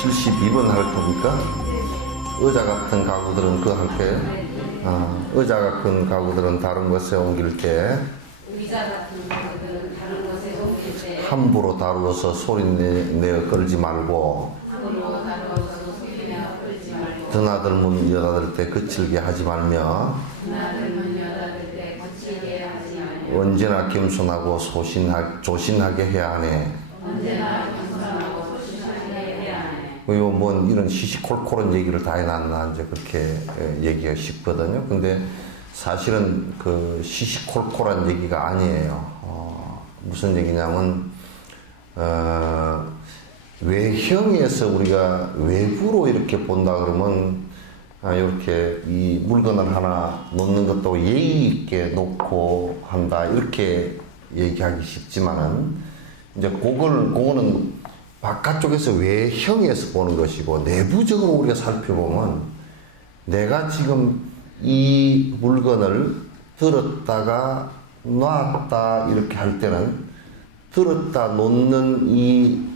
72번 할 겁니까? 의자 같은 가구들은 그거 할게. 의자 같은 가구들은 다른 곳에 옮길 때 의자 같은 것들은 다른 곳에 옮길 때 함부로 다루어서 소리 내어 끌지 말고 함부로 다루어서 소리 내어 끌지 말고 드나들면 여다들 때 거칠게 하지 말며 드나들면 여다들 때 거칠게 하지 말며 언제나 겸손하고 조신하게 해야 하네. 언제나 겸손하고 소신하게 해야 하네. 뭐 이런 시시콜콜한 얘기를 다 해놨나 이제 그렇게 얘기가 쉽거든요. 근데 사실은 그 시시콜콜한 얘기가 아니에요. 무슨 얘기냐면 외형에서 우리가 외부로 이렇게 본다 그러면 이렇게 이 물건을 하나 놓는 것도 예의 있게 놓고 한다 이렇게 얘기하기 쉽지만은 이제 그거는 바깥쪽에서 외형에서 보는 것이고 내부적으로 우리가 살펴보면 내가 지금 이 물건을 들었다가 놨다 이렇게 할 때는 들었다 놓는 이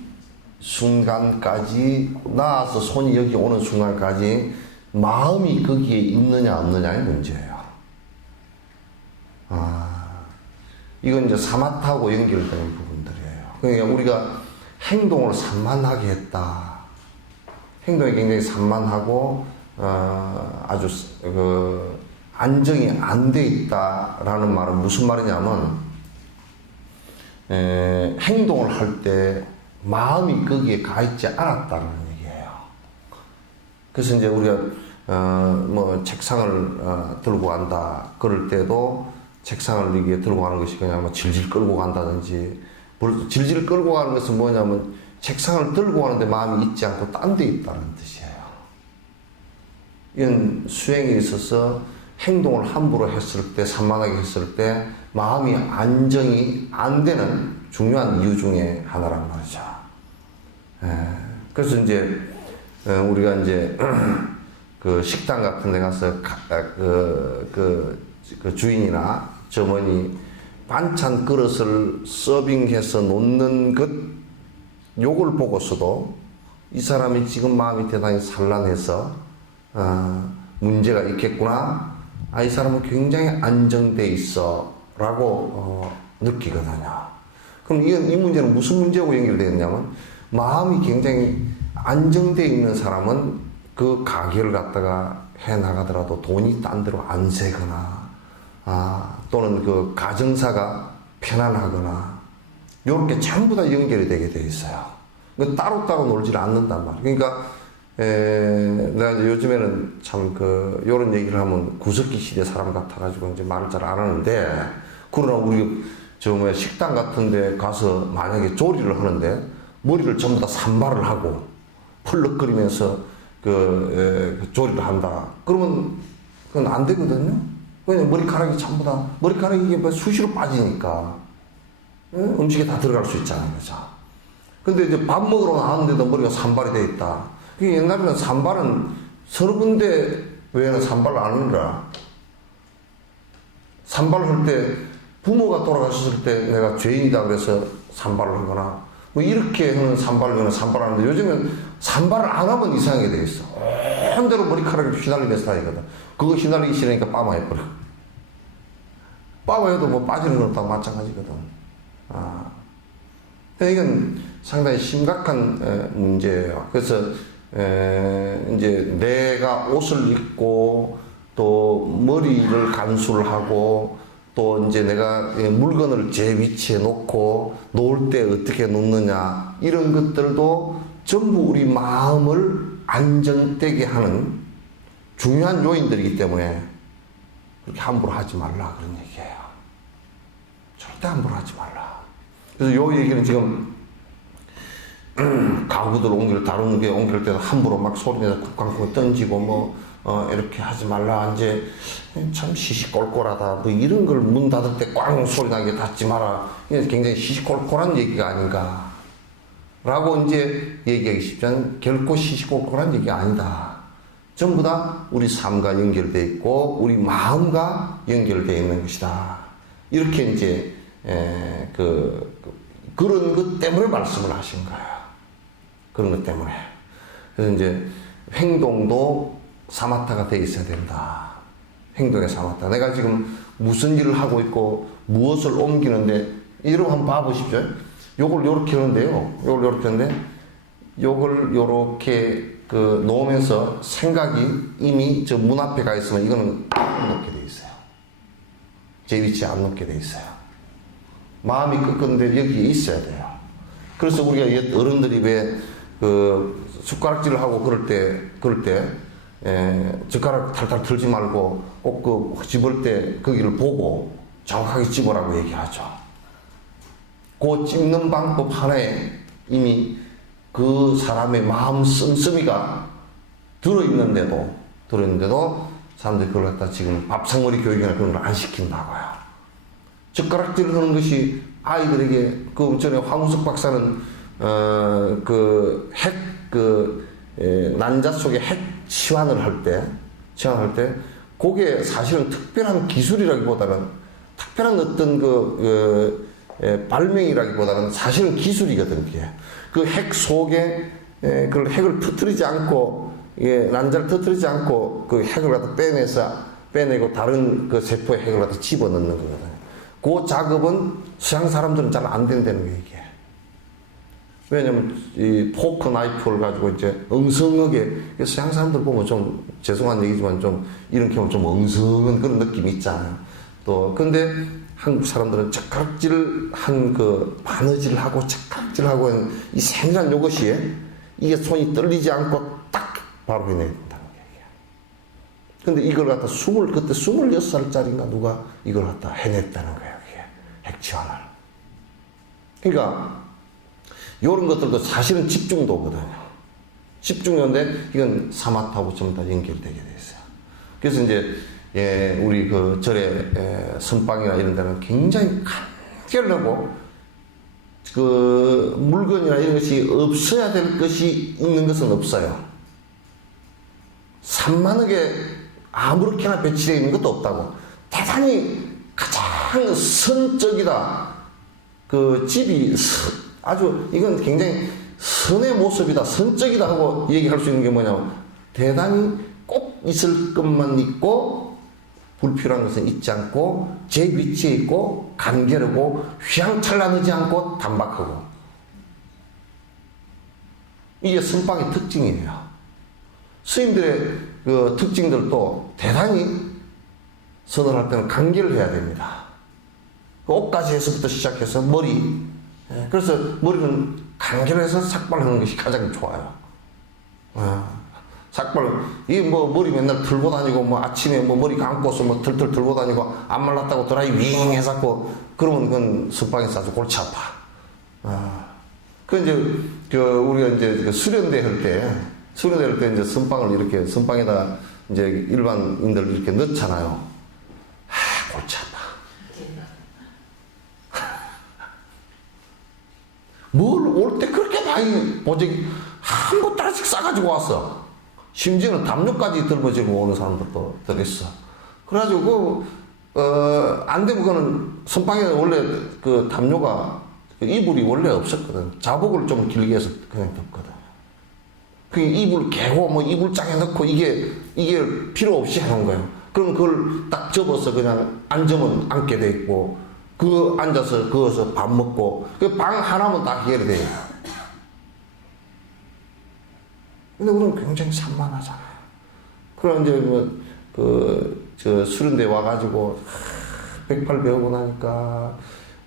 순간까지 나와서 손이 여기 오는 순간까지 마음이 거기에 있느냐 없느냐의 문제예요. 이건 이제 사마타하고 연결되는 부분들이에요. 그러니까 우리가 행동을 산만하게 했다. 행동이 굉장히 산만하고 아주 안정이 안 돼 있다라는 말은 무슨 말이냐면 행동을 할 때 마음이 거기에 가 있지 않았다는 얘기예요. 그래서 이제 우리가 뭐 책상을 들고 간다 그럴 때도 책상을 이게 들고 가는 것이 그냥 뭐 질질 끌고 간다든지 질질 끌고 가는 것은 뭐냐면 책상을 들고 가는데 마음이 있지 않고 딴 데 있다는 뜻이에요. 이건 수행에 있어서 행동을 함부로 했을 때, 산만하게 했을 때 마음이 안정이 안 되는 중요한 이유 중에 하나란 말이죠. 그래서 이제 우리가 이제 그 식당 같은 데 가서 그 주인이나 점원이 반찬 그릇을 서빙해서 놓는 것 요걸 보고서도 이 사람이 지금 마음이 대단히 산란해서 문제가 있겠구나. 이 사람은 굉장히 안정돼 있어 라고 느끼거든요. 그럼 이 문제는 무슨 문제하고 연결되어 있냐면 마음이 굉장히 안정돼 있는 사람은 그 가게를 갖다가 해 나가더라도 돈이 딴 데로 안 새거나 또는 그 가정사가 편안하거나 요렇게 전부 다 연결이 되게 돼 있어요. 따로따로 놀지를 않는단 말이에요. 그러니까 내가 이제 요즘에는 참 요런 얘기를 하면 구석기 시대 사람 같아가지고 이제 말을 잘 안 하는데, 그러나 우리 식당 같은 데 가서 만약에 조리를 하는데 머리를 전부 다 산발을 하고 펄럭거리면서 조리를 한다. 그러면 그건 안 되거든요. 왜냐면 머리카락이 전부 다, 머리카락이 이게 수시로 빠지니까 음식에 다 들어갈 수 있잖아요. 그죠? 근데 이제 밥 먹으러 나왔는데도 머리가 산발이 돼 있다. 옛날에는 산발은 서너 군데 외에는 산발을 안 하느라, 산발을 할 때 부모가 돌아가셨을 때 내가 죄인이다 그래서 산발을 하거나 뭐 이렇게 하는 산발을 산발하는데, 요즘은 산발을 안 하면 이상하게 돼 있어. 온 대로 머리카락을 휘날리면서 다니거든. 그거 휘날리기 싫으니까 빠마해버려. 빠마해도 뭐 빠지는 건 다 마찬가지거든. 이건 상당히 심각한 문제예요. 그래서 이제 내가 옷을 입고 또 머리를 간수를 하고 또 이제 내가 물건을 제 위치에 놓고 놓을 때 어떻게 놓느냐, 이런 것들도 전부 우리 마음을 안정되게 하는 중요한 요인들이기 때문에 그렇게 함부로 하지 말라 그런 얘기예요. 절대 함부로 하지 말라. 그래서 요 얘기는 지금 가구들 다루는 게 옮길 때도 함부로 막 소리내서 쿡쾅쿡 던지고 이렇게 하지 말라. 이제 참 시시콜콜하다. 뭐 이런 걸 문 닫을 때 꽝 소리 나게 닫지 마라. 이게 굉장히 시시콜콜한 얘기가 아닌가. 라고 이제 얘기하기 쉽지만 결코 시시콜콜한 얘기가 아니다. 전부 다 우리 삶과 연결되어 있고 우리 마음과 연결되어 있는 것이다. 이렇게 이제 그런 것 때문에 말씀을 하신 거예요. 그런 것 때문에. 그래서 이제 행동도 사마타가 돼 있어야 된다. 행동의 사마타. 내가 지금 무슨 일을 하고 있고 무엇을 옮기는데 이러고 한번 봐보십시오. 요걸 요렇게 하는데요. 요걸 요렇게 하는데 요걸 요렇게 그 놓으면서 생각이 이미 저 문 앞에 가 있으면 이거는 안 놓게 돼 있어요. 제 위치에 안 놓게 돼 있어요. 마음이 끄끄는데 여기에 있어야 돼요. 그래서 우리가 옛 어른들이 왜 그 숟가락질을 하고 그럴 때 젓가락 탈탈 들지 말고 꼭 그 집을 때 거기를 보고 정확하게 집으라고 얘기하죠. 그 찝는 방법 하나에 이미 그 사람의 마음 씀씀이가 들어있는데도 사람들이 그걸 갖다 지금 밥상머리 교육이나 그런 걸 안 시킨다고요. 젓가락질을 하는 것이 아이들에게 그 전에 황우석 박사는 난자 속에 핵 치환을 할 때 그게 사실은 특별한 기술이라기보다는 특별한 어떤 발명이라기보다는 사실은 기술이거든. 그 핵 속에 그 핵을 터뜨리지 않고 난자를 터뜨리지 않고 그 핵을 갖다 빼내고 다른 그 세포의 핵을 갖다 집어넣는 거거든요. 그 작업은 서양 사람들은 잘 안 된다는 거예요, 이게. 왜냐면 이 포크 나이프를 가지고 이제 엉성하게 서양 사람들 보면 좀 죄송한 얘기지만 좀 이렇게 하면 좀 엉성한 그런 느낌이 있잖아요. 또 근데 한국 사람들은 젓가락질 한 그 바느질을 하고 젓가락질 하고 이 세밀한 요것이 이게 손이 떨리지 않고 딱 바로 해내야 된다는 얘기야. 근데 이걸 갖다 그때 26살짜리인가 누가 이걸 갖다 해냈다는 거예요, 이게 핵치환을. 그러니까 이런 것들도 사실은 집중도거든요. 집중도인데 이건 사마타하고 전부 다 연결되게 돼 있어요. 그래서 이제 우리 그 절에 선방이나 이런 데는 굉장히 간결하고 그 물건이나 이런 것이 없어야 될 것이 있는 것은 없어요. 산만하게 아무렇게나 배치되어 있는 것도 없다고. 대단히 가장 선적이다. 그 집이 아주 이건 굉장히 선의 모습이다, 선적이다 하고 얘기할 수 있는 게 뭐냐면 대단히 꼭 있을 것만 있고 불필요한 것은 있지 않고 제 위치에 있고 간결하고 휘황찬란하지 않고 단박하고 이게 선방의 특징이에요. 스님들의 그 특징들도 대단히 선을 할 때는 간결을 해야 됩니다. 그 옷가지에서부터 시작해서 머리 그래서 머리는 간결해서 삭발하는 것이 가장 좋아요. 삭발, 머리 맨날 들고 다니고, 아침에 머리 감고서 털털 들고 다니고, 안 말랐다고 드라이빙 해갖고, 그러면 그건 선방에서 아주 골치 아파. 우리가 이제 수련대 할 때 이제 선방을 이렇게, 선방에다 이제 일반인들 이렇게 넣잖아요. 골치 아파. 뭘 올 때 그렇게 많이 보지 한 곳 따라씩 싸가지고 왔어. 심지어는 담요까지 들어지고 오는 사람들도 있어. 그래가지고 안 되면 그거는 선방에는 원래 그 담요가 이불이 원래 없었거든. 자복을 좀 길게 해서 그냥 덮거든. 그 이불 개고 이불장에 넣고 이게 필요 없이 해놓은 거예요. 그럼 그걸 딱 접어서 그냥 앉으면 앉게 돼 있고. 앉아서 거기서 밥 먹고 그 방 하나면 다 해결이 돼요. 근데 우리는 굉장히 산만하잖아요. 그럼 이제 수련대 와가지고 108 배우고 나니까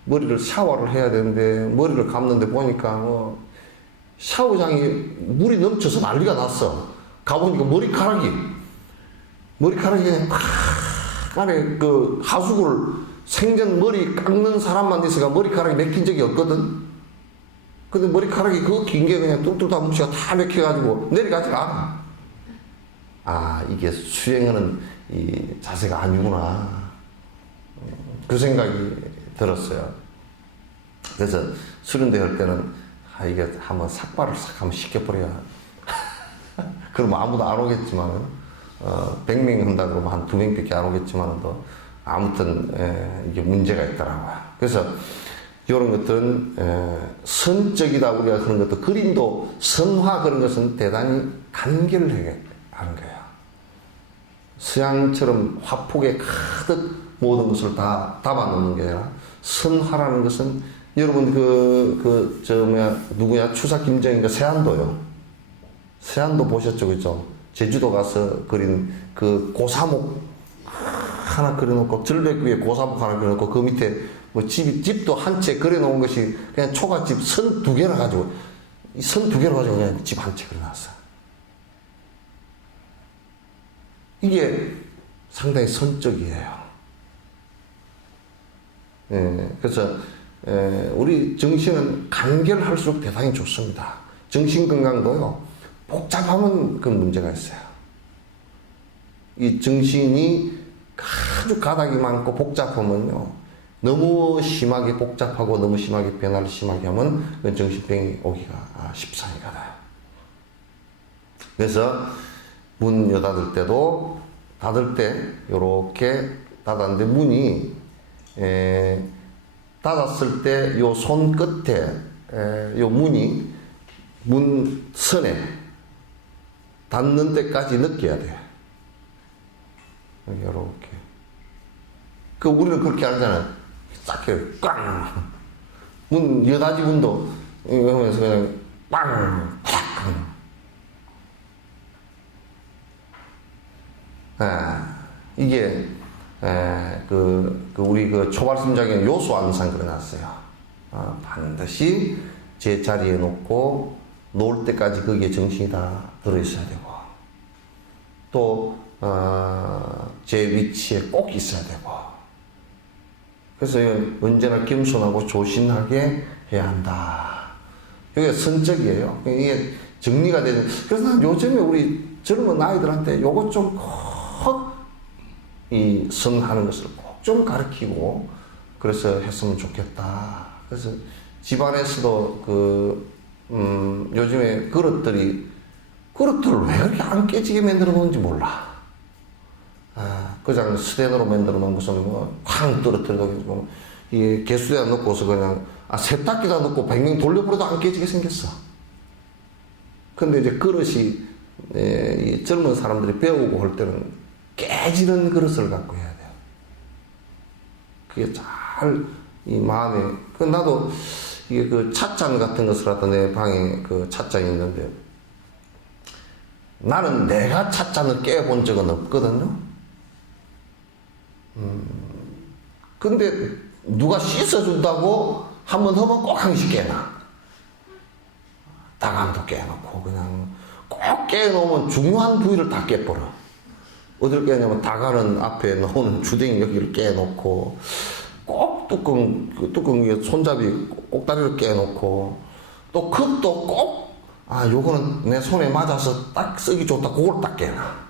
머리를 샤워를 해야 되는데 머리를 감는데 보니까 샤워장이 물이 넘쳐서 난리가 났어. 가보니까 머리카락이 그냥 안에 그 하수구를 생전 머리 깎는 사람만 있어가 머리카락이 맥힌 적이 없거든. 근데 머리카락이 그 긴 게 그냥 뚝뚝 다 뭉치가 다 맥혀가지고 내려가지가 않아. 이게 수행하는 이 자세가 아니구나. 그 생각이 들었어요. 그래서 수련대 할 때는 이게 한번 삭발을 싹 한번 시켜버려야. 그러면 아무도 안 오겠지만은 100명 한다 그러면 한 2명밖에 안 오겠지만은 아무튼 이게 문제가 있더라고요. 그래서 이런 것들은 선적이다 우리가 그런 것도 그림도 선화 그런 것은 대단히 간결을 하는 거예요. 서양처럼 화폭에 가득 모든 것을 다 담아놓는 게 아니라 선화라는 것은 여러분 누구냐 추사 김정인가 세안도요. 세안도 보셨죠, 그죠? 제주도 가서 그린 그 고사목 하나 그려놓고 절벽 위에 고사목 하나 그려놓고 그 밑에 뭐 집도 한 채 그려놓은 것이 그냥 초가집 선 두 개나 가지고 선 두 개나 가지고 그냥 집 한 채 그려놨어. 이게 상당히 선적이에요. 그래서 우리 정신은 간결할수록 대단히 좋습니다. 정신 건강도요. 복잡하면 그 문제가 있어요. 이 정신이 아주 가닥이 많고 복잡하면요. 너무 심하게 복잡하고 너무 심하게 변화를 심하게 하면 그 정신병이 오기가 십상이 가요. 그래서 문 여닫을 때도 닫을 때 요렇게 닫았는데 문이 닫았을 때 요 손 끝에 요 문이 문선에 닿는 때까지 느껴야 돼요. 요렇게. 우리는 그렇게 하잖아요. 싹 꽝! 문, 여닫이 문도 이거 하면서 그냥 빵! 이게 우리 초발심장에 요소안상 그려놨어요. 반드시 제 자리에 놓고 놓을 때까지 거기에 정신이 다 들어있어야 되고 또 제 위치에 꼭 있어야 되고 그래서 언제나 겸손하고 조신하게 해야 한다. 이게 선적이에요. 이게 정리가 되는. 그래서 난 요즘에 우리 젊은 아이들한테 요것 좀 꼭 이 선하는 것을 꼭 좀 가르치고 그래서 했으면 좋겠다. 그래서 집안에서도 요즘에 그릇들을 왜 그렇게 안 깨지게 만들어 놓은지 몰라. 그냥 스텐으로 만들어 놓은 무슨 쾅 떨어뜨려도 이 개수대에 넣고서 그냥 세탁기다 넣고 100명 돌려버려도 안 깨지게 생겼어. 근데 이제 그릇이 이 젊은 사람들이 배우고 할 때는 깨지는 그릇을 갖고 해야 돼요. 그게 잘 이 마음에 나도 이게 찻잔 같은 것을 갖다 내 방에 찻잔이 있는데 나는 내가 찻잔을 깨본 적은 없거든요. 근데 누가 씻어준다고 한번 하면 꼭 한 번씩 깨나. 다감도 깨놓고 그냥 꼭 깨놓으면 중요한 부위를 다 깨버려. 어딜 깨냐면 다가는 앞에 나오는 주댕이 여기를 깨놓고 꼭 뚜껑 위에 손잡이 꼭다리를 깨놓고 또 컵도 꼭 요거는 내 손에 맞아서 딱 쓰기 좋다 그걸 딱 깨나.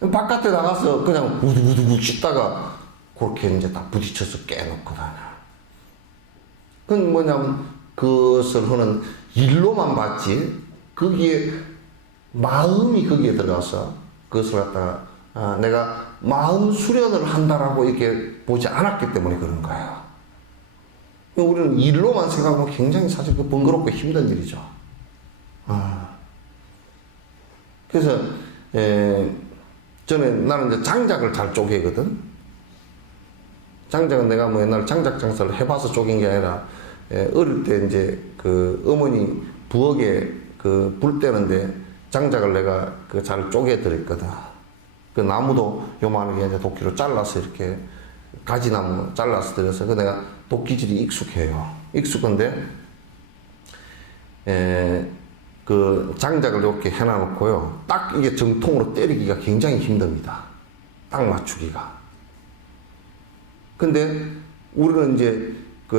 바깥에 나가서 그냥 우두우두 씻다가 그렇게 이제 다 부딪혀서 깨놓고 다녀. 그건 뭐냐면 그것을 하는 일로만 봤지 거기에 마음이 거기에 들어가서 그것을 갖다가 내가 마음 수련을 한다라고 이렇게 보지 않았기 때문에 그런 거예요. 우리는 일로만 생각하면 굉장히 사실 번거롭고 힘든 일이죠. 그래서 나는 이제 장작을 잘 쪼개거든. 장작은 내가 뭐 옛날 장작 장사를 해봐서 쪼갠 게 아니라 어릴 때 이제 어머니 부엌에 불 때는데 장작을 내가 잘 쪼개 드렸거든. 나무도 요만하게 이제 도끼로 잘라서 이렇게 가지나무 잘라서 드려서 내가 도끼질이 익숙해요. 익숙한데 장작을 이렇게 해놔놓고요. 딱 이게 정통으로 때리기가 굉장히 힘듭니다. 딱 맞추기가. 근데 우리는 이제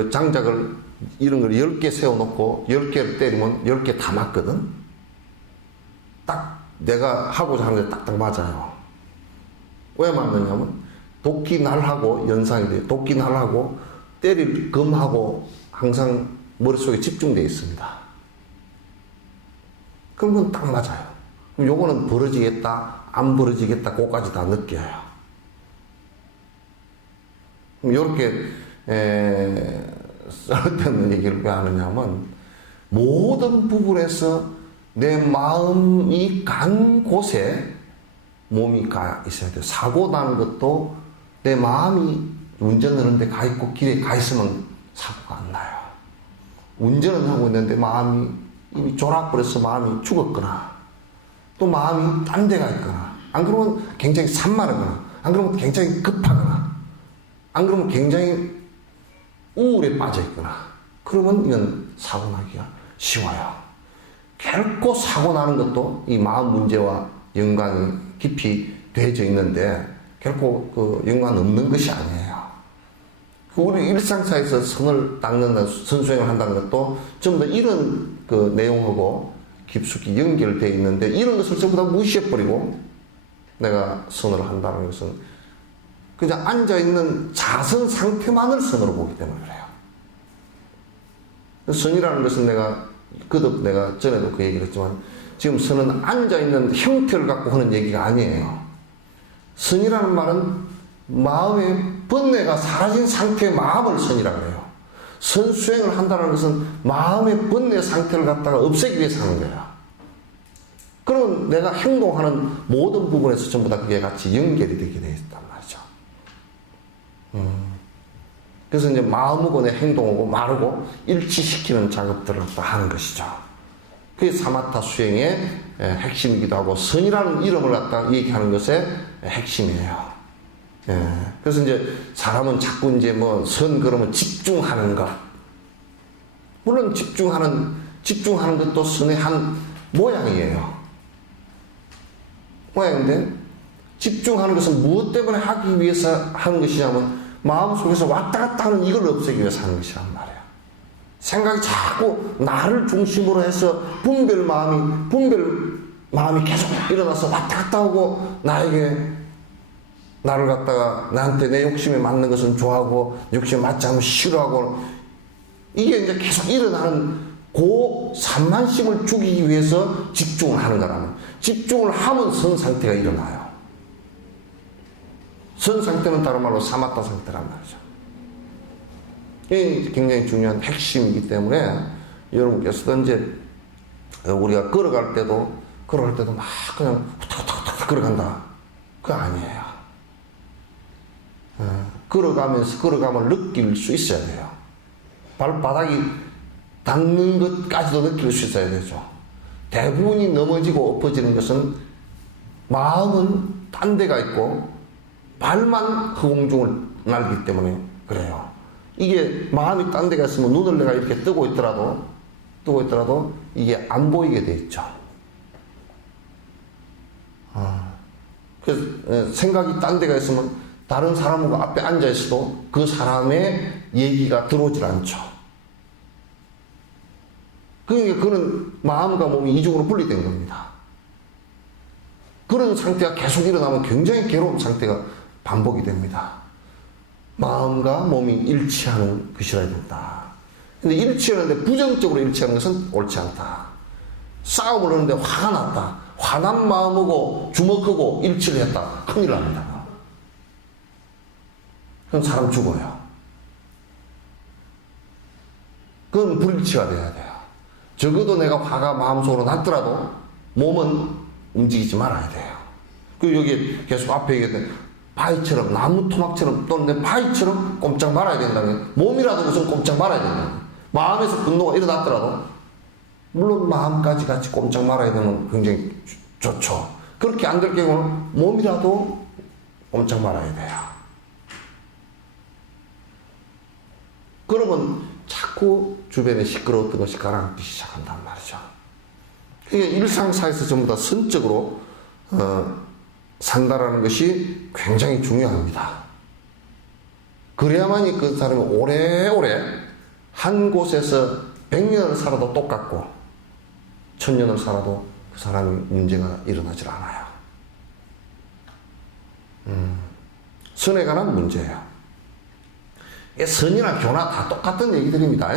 장작을 이런 걸 10개 세워놓고 10개를 때리면 10개 다 맞거든. 딱 내가 하고자 하는데 딱딱 맞아요. 왜 맞느냐면 도끼날하고 연상이 돼요. 도끼날하고 때릴 금하고 항상 머릿속에 집중되어 있습니다. 그럼 그건 딱 맞아요. 그럼 요거는 벌어지겠다 안 벌어지겠다 그거까지 다 느껴요. 이렇게 쓸데없는 얘기를 왜 하느냐면 모든 부분에서 내 마음이 간 곳에 몸이 가 있어야 돼요. 사고 나는 것도 내 마음이 운전하는 데 가 있고 길에 가 있으면 사고가 안 나요. 운전을 하고 있는데 마음이 이미 졸아버려서 마음이 죽었거나 또 마음이 딴 데 가 있거나 안 그러면 굉장히 산만하거나 안 그러면 굉장히 급하거나 안 그러면 굉장히 우울에 빠져 있거나 그러면 이건 사고 나기가 쉬워요. 결코 사고 나는 것도 이 마음 문제와 연관이 깊이 되어져 있는데 결코 그 연관 없는 것이 아니에요. 우리 일상사에서 선을 닦는다, 선수행을 한다는 것도 전부 다 이런 그 내용하고 깊숙이 연결되어 있는데 이런 것을 전부 다 무시해버리고 내가 선을 한다는 것은 그냥 앉아있는 자선 상태만을 선으로 보기 때문에 그래요. 선이라는 것은 내가 전에도 그 얘기를 했지만 지금 선은 앉아있는 형태를 갖고 하는 얘기가 아니에요. 선이라는 말은 마음의 번뇌가 사라진 상태의 마음을 선이라고 해요. 선수행을 한다는 것은 마음의 번뇌 상태를 갖다가 없애기 위해서 하는 거예요. 그러면 내가 행동하는 모든 부분에서 전부 다 그게 같이 연결이 되게 되어 있단 말이죠. 그래서 이제 마음하고 내 행동하고 말하고 일치시키는 작업들을 또 하는 것이죠. 그게 사마타 수행의 핵심이기도 하고 선이라는 이름을 갖다 얘기하는 것의 핵심이에요. 그래서 이제 사람은 자꾸 이제 뭐 선 그러면 집중하는 것. 물론 집중하는 것도 선의 한 모양이에요. 모양인데 집중하는 것은 무엇 때문에 하기 위해서 하는 것이냐면 마음속에서 왔다 갔다 하는 이걸 없애기 위해서 하는 것이란 말이에요. 생각이 자꾸 나를 중심으로 해서 분별 마음이 계속 일어나서 왔다 갔다 하고 나를 갖다가 나한테 내 욕심에 맞는 것은 좋아하고 욕심에 맞지 않으면 싫어하고 이게 이제 계속 일어나는 그 산만심을 죽이기 위해서 집중을 하는 거라면 집중을 하면 선 상태가 일어나요. 선 상태는 다른 말로 사마타 상태란 말이죠. 이게 굉장히 중요한 핵심이기 때문에 여러분께서도 이제 우리가 걸어갈 때도 막 그냥 탁탁탁 걸어간다. 그거 아니에요. 걸어가면 느낄 수 있어야 돼요. 발바닥이 닿는 것까지도 느낄 수 있어야 되죠. 대부분이 넘어지고 엎어지는 것은 마음은 딴 데가 있고 발만 허공중을 날기 때문에 그래요. 이게 마음이 딴 데가 있으면 눈을 내가 이렇게 뜨고 있더라도 이게 안 보이게 돼 있죠. 그래서 생각이 딴 데가 있으면 다른 사람하고 앞에 앉아 있어도 그 사람의 얘기가 들어오질 않죠. 그러니까 그는 마음과 몸이 이중으로 분리된 겁니다. 그런 상태가 계속 일어나면 굉장히 괴로운 상태가 반복이 됩니다. 마음과 몸이 일치하는 것이라 된다. 근데 일치하는데 부정적으로 일치하는 것은 옳지 않다. 싸움을 하는데 화가 났다. 화난 마음하고 주먹하고 일치를 했다. 큰일 납니다. 그럼 사람 죽어요. 그건 불일치가 돼야 돼요. 적어도 내가 화가 마음속으로 났더라도 몸은 움직이지 말아야 돼요. 그리고 여기 계속 앞에 얘기했던 바위처럼 나무 토막처럼 또는 바위처럼 꼼짝 말아야 된다는 거예요. 몸이라도 무슨 꼼짝 말아야 된다는 거예요. 마음에서 분노가 일어났더라도 물론 마음까지 같이 꼼짝 말아야 되면 굉장히 좋죠. 그렇게 안 될 경우는 몸이라도 꼼짝 말아야 돼요. 그러면 자꾸 주변에 시끄러웠던 것이 가라앉기 시작한단 말이죠. 그러니까 일상사에서 전부 다 선적으로 산다라는 것이 굉장히 중요합니다. 그래야만이 그 사람이 오래오래 한 곳에서 100년을 살아도 똑같고 1000년을 살아도 그 사람이 문제가 일어나질 않아요. 선에 관한 문제예요. 선이나 교나 다 똑같은 얘기들입니다.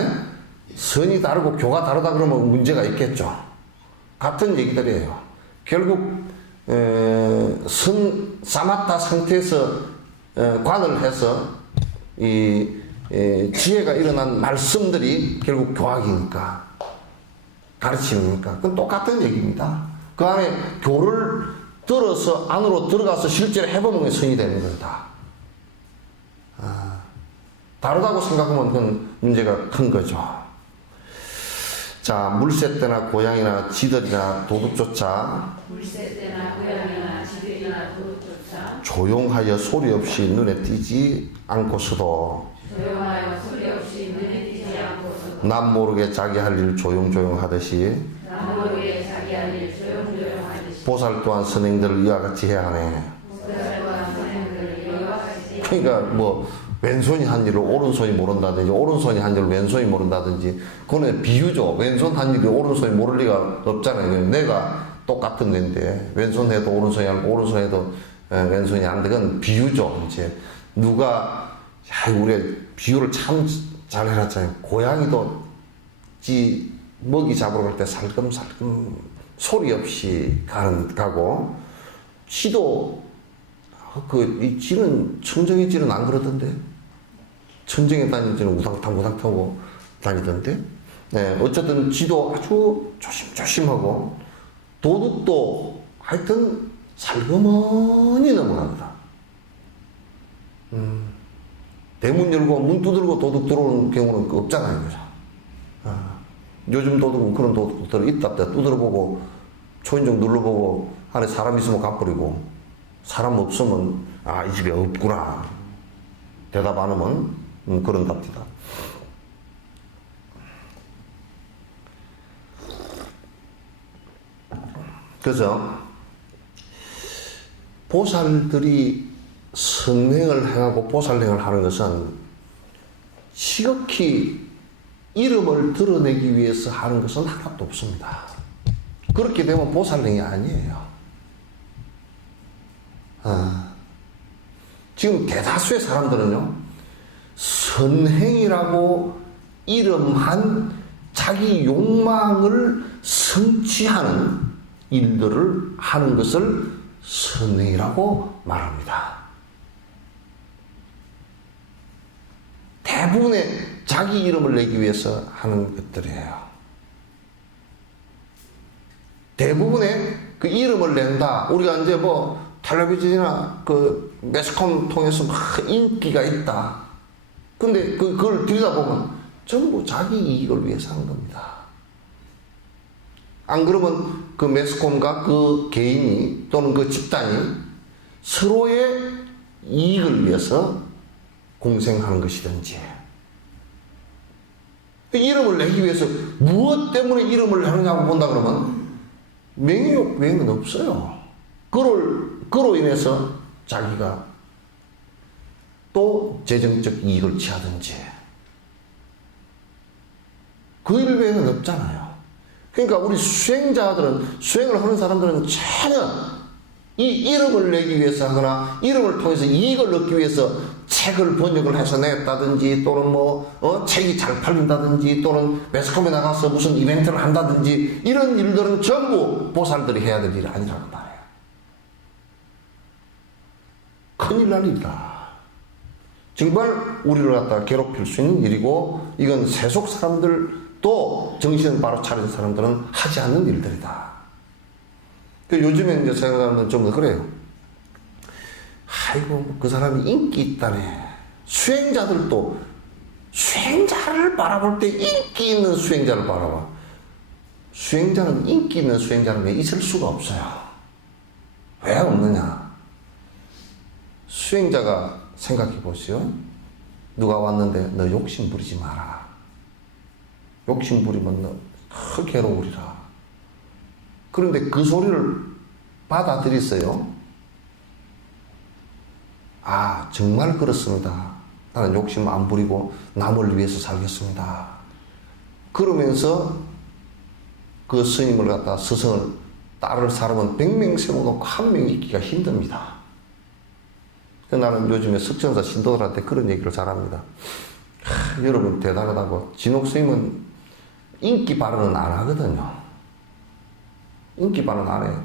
선이 다르고 교가 다르다 그러면 문제가 있겠죠. 같은 얘기들이에요. 결국 사마타 상태에서 관을 해서 지혜가 일어난 말씀들이 결국 교학이니까, 가르침이니까. 그건 똑같은 얘기입니다. 그 안에 교를 들어서 안으로 들어가서 실제로 해보는 게 선이 되는 거다. 다르다고 생각하면 그건 문제가 큰 거죠. 자, 물새 때나 고양이나 쥐들이나 도둑조차 물새 때나 고양이나 쥐들이나 도둑조차 조용하여 소리 없이 눈에 띄지 않고서도 조용하여 소리 없이 눈에 띄지 않고서도 남 모르게 자기 할 일 조용조용 하듯이 남 모르게 자기 할 일 조용조용 하듯이 보살 또한 선행들을 이와 같이 해야 하네. 보살과 선행들을 이와 같이 그러니까 뭐 왼손이 한 일을 오른손이 모른다든지 오른손이 한 일을 왼손이 모른다든지 그거는 비유죠. 왼손 한 일을 오른손이 모를 리가 없잖아요. 내가 똑같은 뇌인데 왼손 해도 오른손이 알고 오른손 해도 왼손이 안 돼. 그건 비유죠. 이제 누가 우리 비유를 참 잘 해놨잖아요. 고양이도 지 먹이 잡으러 갈 때 살금살금 소리 없이 가고 쥐도 이 쥐는 청정의 쥐는 안 그러던데. 천정에 다니는 쥐는 우당탕 다니던데. 네, 어쨌든 쥐도 아주 조심조심하고 도둑도 하여튼 살그머니 넘어가거든. 대문 열고 문 두들고 도둑 들어오는 경우는 없잖아요. 그죠? 요즘 도둑은 그런 도둑들 있다 두드려보고 초인종 눌러보고 안에 사람 있으면 가버리고 사람 없으면 이 집에 없구나 대답 안 하면 그런답니다. 그래서 보살들이 선행을 행하고 보살행을 하는 것은 지극히 이름을 드러내기 위해서 하는 것은 하나도 없습니다. 그렇게 되면 보살행이 아니에요. 지금 대다수의 사람들은요, 선행이라고 이름한 자기 욕망을 성취하는 일들을 하는 것을 선행이라고 말합니다. 대부분의 자기 이름을 내기 위해서 하는 것들이에요. 대부분의 그 이름을 낸다. 우리가 이제 뭐 텔레비전이나 그 매스컴 통해서 막 인기가 있다. 근데 그걸 들여다보면 전부 자기 이익을 위해서 하는 겁니다. 안 그러면 그 매스컴과 그 개인이 또는 그 집단이 서로의 이익을 위해서 공생하는 것이든지 이름을 내기 위해서 무엇 때문에 이름을 하느냐고 본다 그러면 명예욕 외에는 없어요. 그로 인해서 자기가 또 재정적 이익을 취하든지 그 일 외에는 없잖아요. 그러니까 우리 수행자들은, 수행을 하는 사람들은 전혀 이 이름을 내기 위해서 하거나 이름을 통해서 이익을 얻기 위해서 책을 번역을 해서 냈다든지 또는 책이 잘 팔린다든지 또는 매스컴에 나가서 무슨 이벤트를 한다든지 이런 일들은 전부 보살들이 해야 될 일이 아니라고 말해요. 큰일 날 일이다. 정말 우리를 갖다 괴롭힐 수 있는 일이고 이건 세속 사람들도 정신을 바로 차린 사람들은 하지 않는 일들이다. 요즘에 이제 생각하는 좀 더 그래요. 아이고, 그 사람이 인기 있다네. 수행자들도 수행자를 바라볼 때 인기 있는 수행자를 바라봐. 수행자는 인기 있는 수행자는 왜 있을 수가 없어요. 왜 없느냐? 수행자가 생각해 보시오. 누가 왔는데 너 욕심 부리지 마라. 욕심 부리면 너 크게 괴로우리라. 그런데 그 소리를 받아들였어요. 정말 그렇습니다. 나는 욕심 안 부리고 남을 위해서 살겠습니다. 그러면서 그 스님을 갖다 스승을 따를 사람은 100명 세워놓고 한 명 있기가 힘듭니다. 나는 요즘에 석천사 신도들한테 그런 얘기를 잘합니다. 여러분 대단하다고. 진옥 스님은 인기 발언은 안 하거든요. 인기 발언 안 해.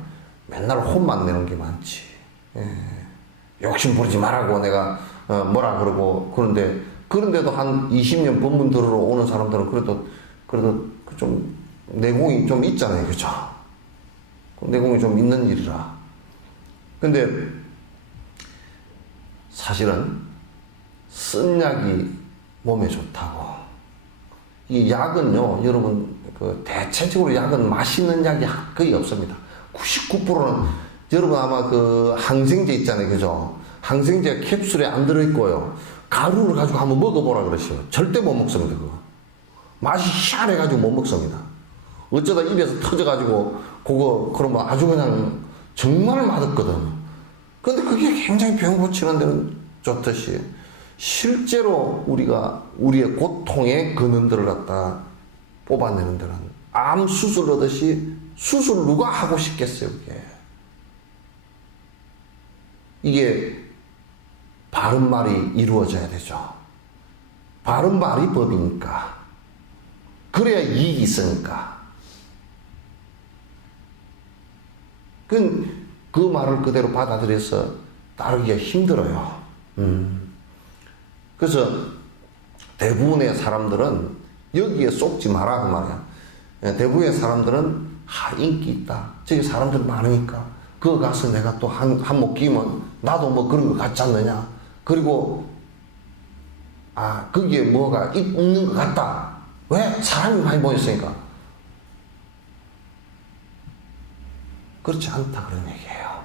맨날 혼만 내는 게 많지. 욕심 부리지 말라고 내가 뭐라 그러고 그런데도 한 20년 법문 들으러 오는 사람들은 그래도 좀 내공이 좀 있잖아요, 그죠? 내공이 좀 있는 일이라. 근데 사실은 쓴 약이 몸에 좋다고. 이 약은요, 여러분, 대체적으로 약은 맛있는 약이 거의 없습니다. 99%는, 여러분 아마 항생제 있잖아요, 그죠? 항생제 캡슐에 안 들어있고요. 가루를 가지고 한번 먹어보라 그러시요. 절대 못 먹습니다, 그거. 맛이 희한해가지고 못 먹습니다. 어쩌다 입에서 터져가지고, 그러면 아주 그냥 정말 맛없거든. 근데 그게 굉장히 병 고치는 데는 좋듯이, 실제로 우리가 우리의 고통의 근원들을 갖다 뽑아내는 데는 암 수술 하듯이 수술 누가 하고 싶겠어요, 이게 바른 말이 이루어져야 되죠. 바른 말이 법이니까. 그래야 이익이 있으니까. 그 말을 그대로 받아들여서 따르기가 힘들어요. 그래서 대부분의 사람들은 여기에 쏙지 마라 그 말이야. 대부분의 사람들은 인기 있다. 저기 사람들 많으니까 그거 가서 내가 또 한몫 끼면 나도 뭐 그런 거 같지 않느냐. 그리고 거기에 뭐가 있는 것 같다. 왜? 사람이 많이 모였으니까. 그렇지 않다 그런 얘기예요.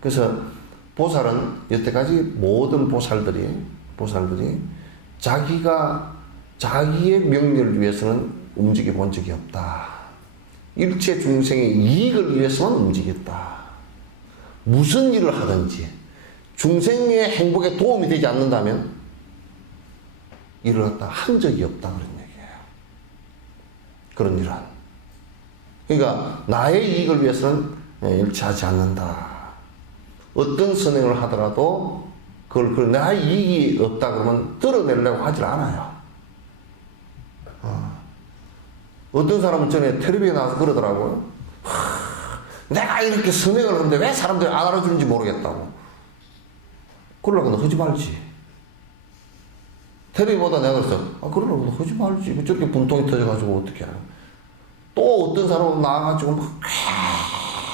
그래서 보살은 여태까지 모든 보살들이 자기의 명예를 위해서는 움직여 본 적이 없다. 일체 중생의 이익을 위해서만 움직였다. 무슨 일을 하든지 중생의 행복에 도움이 되지 않는다면 일을 갖다 한 적이 없다 그런 얘기예요. 그런 일은. 그러니까 나의 이익을 위해서는 일치하지 않는다. 어떤 선행을 하더라도 그걸 나의 이익이 없다 그러면 떨어내려고 하질 않아요. 어떤 사람은 전에 텔레비에 나와서 그러더라고요. 내가 이렇게 선행을 하는데 왜 사람들이 안 알아주는지 모르겠다고. 그러려고 하지 말지. 텔레비보다 내가 그랬어. 그러려고 하지 말지. 저렇게 분통이 터져가지고 어떻게 해요. 또 어떤 사람은 나와가지고 막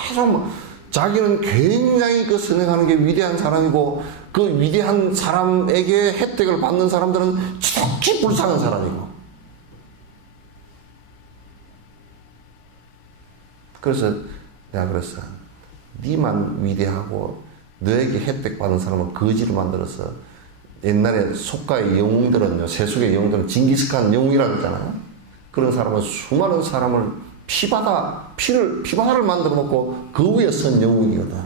계속 자기는 굉장히 선행하는 게 위대한 사람이고 그 위대한 사람에게 혜택을 받는 사람들은 지독히 불쌍한 사람이고. 그래서 내가 그랬어. 니만 위대하고 너에게 혜택 받는 사람은 거지를 만들어서 옛날에 속가의 영웅들은요, 세속의 영웅들은 징기스칸 영웅이라고 했잖아요. 그런 사람은 수많은 사람을 피바다를 만들어 놓고 그 위에 선 영웅이거든.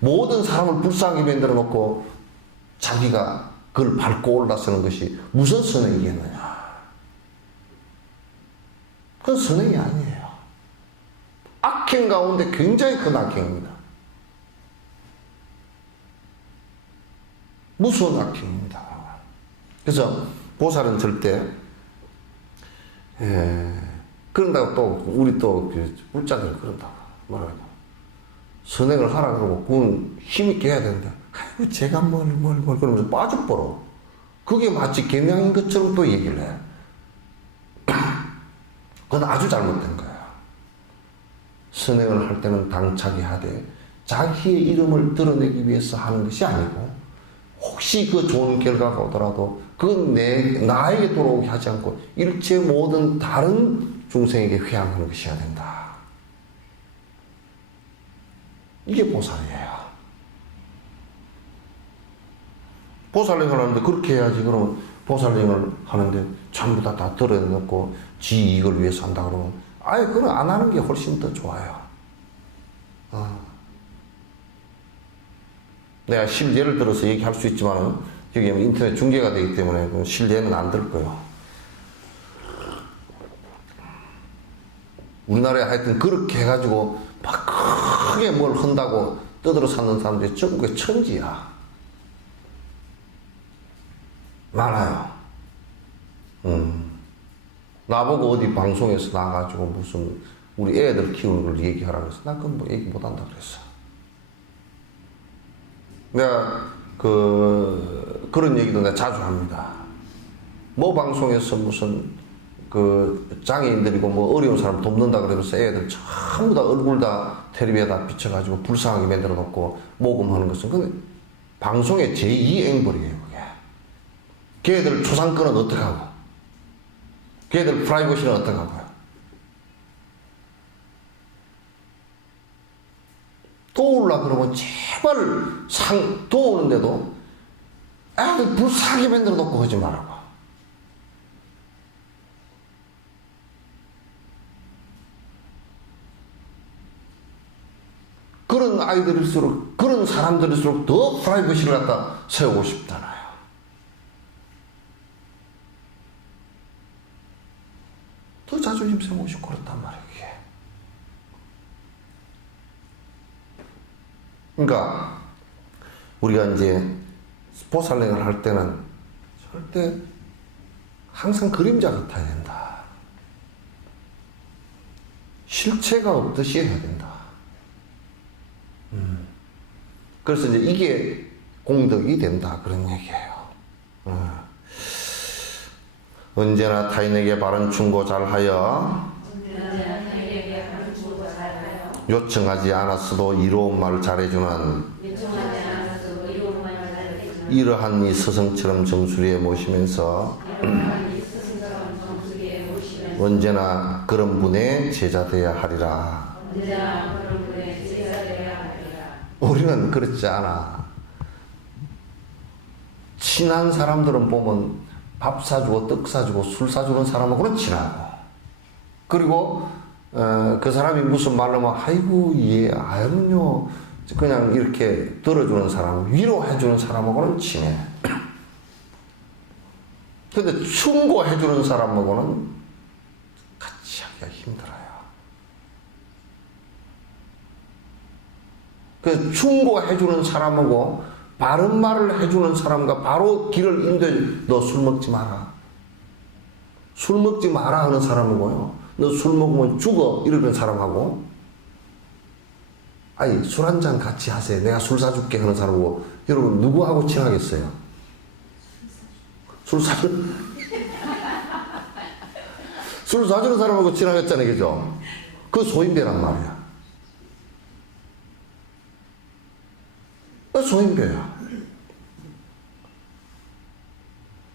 모든 사람을 불쌍하게 만들어 놓고 자기가 그걸 밟고 올라서는 것이 무슨 선행이겠느냐. 그건 선행이 아니에요. 악행 가운데 굉장히 큰 악행입니다. 무서운 악행입니다. 그래서 보살은 절대 그런다고 또 우리 또 불자들 그런다고 뭐라고 선행을 하라 그러고 그건 힘있게 해야 된다. 아이고 제가 뭘 그러면서 빠져버려. 그게 마치 계명인 것처럼 또 얘기를 해. 그건 아주 잘못된 거야. 선행을 할 때는 당차게 하되 자기의 이름을 드러내기 위해서 하는 것이 아니고 혹시 그 좋은 결과가 오더라도 그건 나에게 돌아오게 하지 않고 일체 모든 다른 중생에게 회양하는 것이어야 된다. 이게 보살이에요. 보살행을 하는데 그렇게 해야지. 그러면 보살행을 하는데 전부 다 드러내놓고 지 이익을 위해서 한다 그러면 그건 안 하는 게 훨씬 더 좋아요. 내가 실례를 들어서 얘기할 수 있지만 여기 인터넷 중계가 되기 때문에 실례는 안 들 거예요. 우리나라에 하여튼 그렇게 해가지고 막 크게 뭘 한다고 떠들어 사는 사람들이 전국에 천지야. 많아요. 나보고 어디 방송에서 나가가지고 무슨 우리 애들 키우는 걸 얘기하라 그래서 나 그건 뭐 얘기 못 한다 그랬어. 내가 그런 얘기도 내가 자주 합니다. 뭐 방송에서 무슨 그 장애인들이고 뭐 어려운 사람 돕는다 그러면서 애들 전부 다 얼굴 다 텔레비에다 비춰가지고 불쌍하게 만들어 놓고 모금하는 것은 근데 방송의 제2앵벌이에요, 그게. 걔들 초상권은 어떡하고? 걔들 프라이버시는 어떡하고요? 도울라 그러면 제발 도우는데도 애들 불쌍하게 만들어 놓고 하지 말라고. 그런 아이들일수록, 그런 사람들일수록 더 프라이버시를 갖다 세우고 싶잖아요. 더 자존심 세우고 싶고 그렇단 말이에요, 이게. 그러니까, 우리가 이제 보살랭을 할 때는 절대 항상 그림자 같아야 된다. 실체가 없듯이 해야 된다. 그래서 이제 이게 공덕이 된다. 그런 얘기예요. 언제나 타인에게 바른 충고 잘하여 요청하지 않았어도 이로운 말을 잘해주는 이러한 이 스승처럼 정수리에 모시면서 언제나 그런 분의 제자 되어야 하리라. 우리는 그렇지 않아. 친한 사람들은 보면 밥 사주고 떡 사주고 술 사주는 사람하고는 친하고, 그리고 그 사람이 무슨 말로 하면 아이고 예 아유요 그냥 이렇게 들어주는 사람, 위로해주는 사람하고는 친해. 근데 충고해주는 사람하고는 같이 하기가 힘들어요. 그 충고해주는 사람하고 바른 말을 해주는 사람과 바로 길을 인도해. 너 술 먹지 마라. 술 먹지 마라 하는 사람하고요, 너 술 먹으면 죽어 이러는 사람하고, 아니 술 한잔 같이 하세요, 내가 술 사줄게 하는 사람하고, 여러분 누구하고 친하겠어요? 술 사주는 사람하고 친하겠잖아요, 그죠? 그 소인배란 말이야. 소인배야.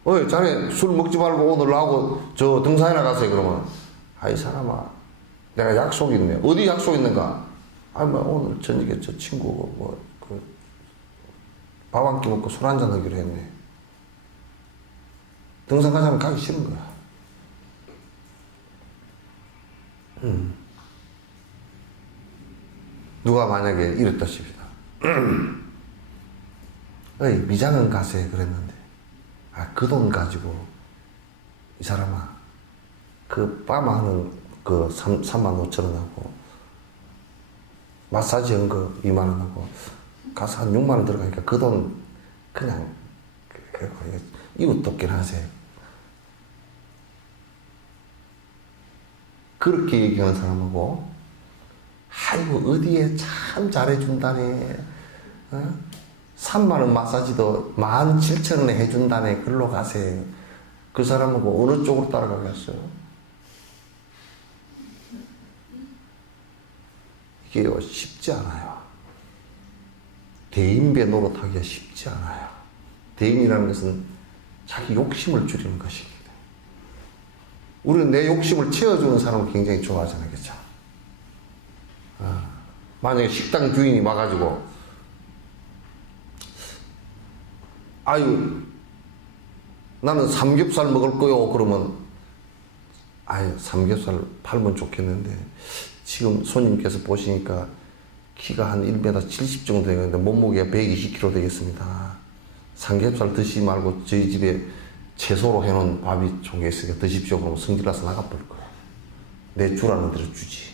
어이, 자네 술 먹지 말고 오늘 나하고 저 등산이나 가세요. 그러면, 아이 사람아, 내가 약속 있네. 어디 약속 있는가? 아, 뭐 오늘 저녁에 저 친구고 밥 한 끼 먹고 술 한잔 하기로 했네. 등산 가자면 가기 싫은 거야. 누가 만약에 이랬다 칩시다. 어이, 미장은 가세 그랬는데, 아, 그 돈 가지고 이 사람아 그 빠마하는 그 3만 5천 원하고 마사지 한 거 2만 원하고 가서 한 6만 원 들어가니까 그 돈 그냥 이웃 돕긴 하세요. 그렇게 얘기하는 사람하고, 아이고 어디에 참 잘해준다네, 3만 원 마사지도 17,000원에 해준다네, 글로 가세요. 그 사람하고 어느 쪽으로 따라가겠어요? 이게 쉽지 않아요. 대인배 노릇하기가 쉽지 않아요. 대인이라는 것은 자기 욕심을 줄이는 것입니다. 우리는 내 욕심을 채워주는 사람을 굉장히 좋아하잖아요, 그렇죠? 만약에 식당 주인이 와가지고, 아유, 나는 삼겹살 먹을 거요. 그러면, 아유, 삼겹살 팔면 좋겠는데, 지금 손님께서 보시니까 키가 한 1m 70 정도 되는데 몸무게가 120kg 되겠습니다. 삼겹살 드시지 말고 저희 집에 채소로 해놓은 밥이 좀 있으니까 드십시오. 그러면 성질나서 나가버릴 거예요. 내 주라는 대로 주지.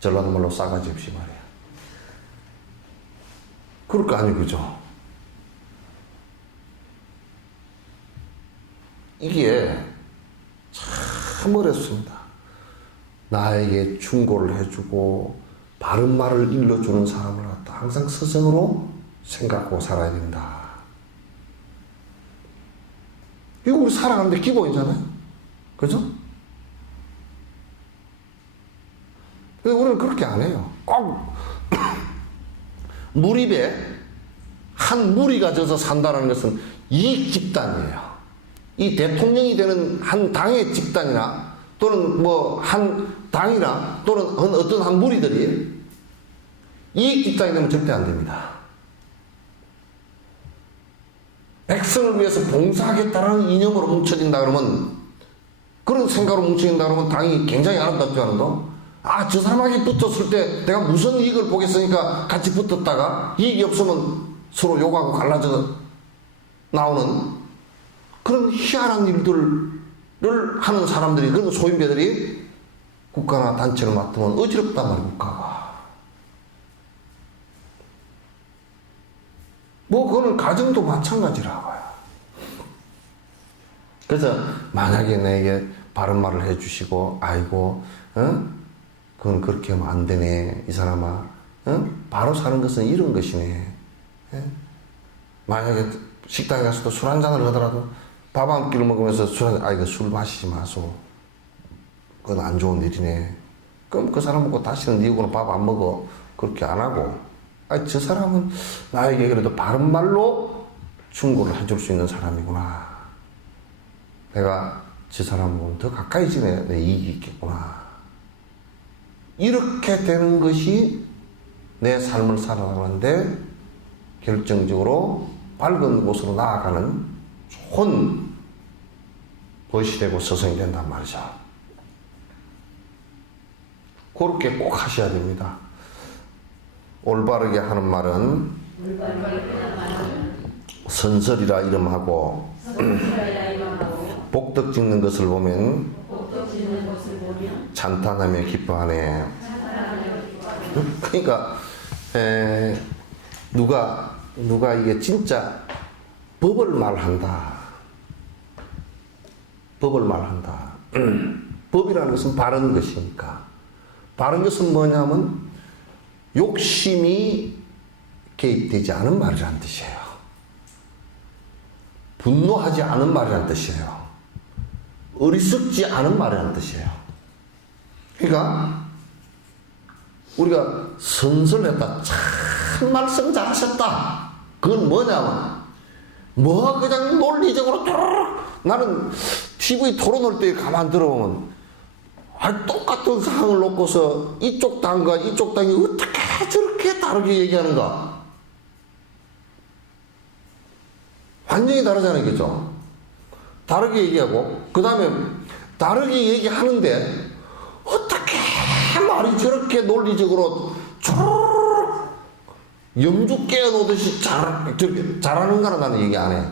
전라도 말로 싸가지 없이 말이야. 그럴 거 아니에요, 그죠? 이게 참 어렵습니다. 나에게 충고를 해주고 바른 말을 일러주는 사람을 갖다 항상 스승으로 생각하고 살아야 된다. 이거 우리 살아가는데 기본이잖아요. 그죠? 근데 우리는 그렇게 안 해요. 꼭 무리배 한 무리가 져서 산다는 것은 이 집단이에요. 이 대통령이 되는 한 당의 집단이나 또는 뭐 한 당이나 또는 어떤 한 무리들이 이 집단이 되면 절대 안 됩니다. 백성을 위해서 봉사하겠다는 이념으로 뭉쳐진다 그러면, 그런 생각으로 뭉쳐진다 그러면 당이 굉장히 아름답지 않은가? 아, 저 사람에게 붙었을 때 내가 무슨 이익을 보겠으니까 같이 붙었다가 이익이 없으면 서로 욕하고 갈라져 나오는 그런 희한한 일들을 하는 사람들이, 그런 소인배들이 국가나 단체를 맡으면 어지럽단 말이에요, 국가가. 뭐, 그거는 가정도 마찬가지라고요. 그래서 만약에 나에게 바른 말을 해주시고, 아이고, 그건 그렇게 하면 안 되네, 이 사람아. 바로 사는 것은 이런 것이네. 만약에 식당에 가서도 술 한잔을 하더라도 밥 한 끼를 먹으면서 술 마시지 마소. 그건 안 좋은 일이네. 그럼 그 사람 보고 다시는 니하고는 밥 안 먹어. 그렇게 안 하고, 저 사람은 나에게 그래도 바른 말로 충고를 해줄 수 있는 사람이구나. 내가 저 사람하고는 더 가까이 지내 내 이익이 있겠구나. 이렇게 되는 것이 내 삶을 살아가는데 결정적으로 밝은 곳으로 나아가는 좋은 벗이 되고 서성이 된단 말이죠. 그렇게 꼭 하셔야 됩니다. 올바르게 하는 말은 선설이라 이름하고 복덕 짓는 것을 보면 찬탄하며 기뻐하네. 그러니까 누가 이게 진짜 법을 말한다. 법을 말한다. 법이라는 것은 바른 것이니까. 바른 것은 뭐냐면 욕심이 개입되지 않은 말이라는 뜻이에요. 분노하지 않은 말이라는 뜻이에요. 어리석지 않은 말이라는 뜻이에요. 그러니까 우리가 선설했다. 참 말씀 잘하셨다. 그건 뭐냐면 뭐 그냥 논리적으로 나는 TV 토론할 때 가만 들어보면 똑같은 상황을 놓고서 이쪽 당과 이쪽 당이 어떻게 저렇게 다르게 얘기하는가? 완전히 다르잖아요, 그죠? 다르게 얘기하고, 그 다음에 다르게 얘기하는데 어떻게 말이 저렇게 논리적으로 염주 깨어놓듯이 저렇게 잘하는가는 나는 얘기 안 해.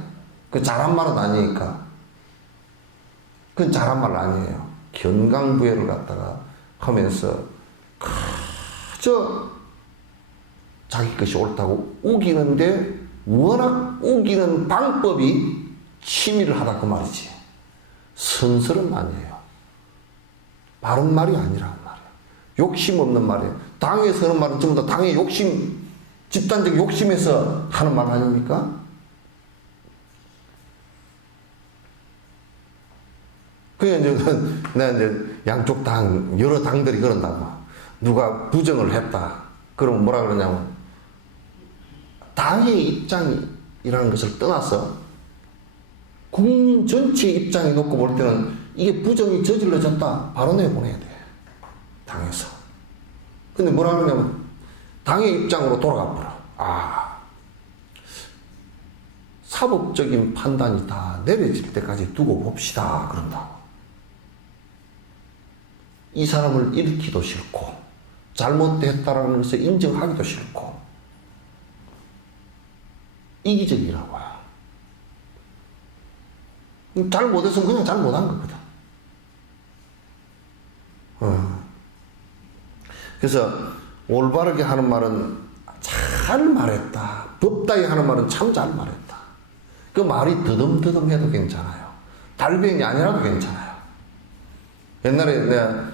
그 잘한 말은 아니니까. 그건 잘한 말 아니에요. 견강부회를 갖다가 하면서 그저 자기 것이 옳다고 우기는데 워낙 우기는 방법이 치밀을 하다 그 말이지. 선설은 아니에요. 바른 말이 아니란 말이에요. 욕심 없는 말이에요. 당에서 하는 말은 전부 다 당의 욕심, 집단적 욕심에서 하는 말 아닙니까? 그게 이제 내가 이제 양쪽 당, 여러 당들이 그런다고. 누가 부정을 했다. 그러면 뭐라 그러냐면 당의 입장이라는 것을 떠나서 국민 전체 입장에 놓고 볼 때는 이게 부정이 저질러졌다. 바로 내보내야 돼. 당에서. 근데 뭐라 그러냐면 당의 입장으로 돌아가 버려. 사법적인 판단이 다 내려질 때까지 두고 봅시다. 그런다고. 이 사람을 잃기도 싫고 잘못됐다라는 것을 인정하기도 싫고 이기적이라고요. 잘못했으면 그냥 잘못한 거거든. 그래서 올바르게 하는 말은 잘 말했다. 법다이 하는 말은 참 잘 말했다. 그 말이 더듬더듬해도 괜찮아요. 달변이 아니라도 괜찮아요. 옛날에 내가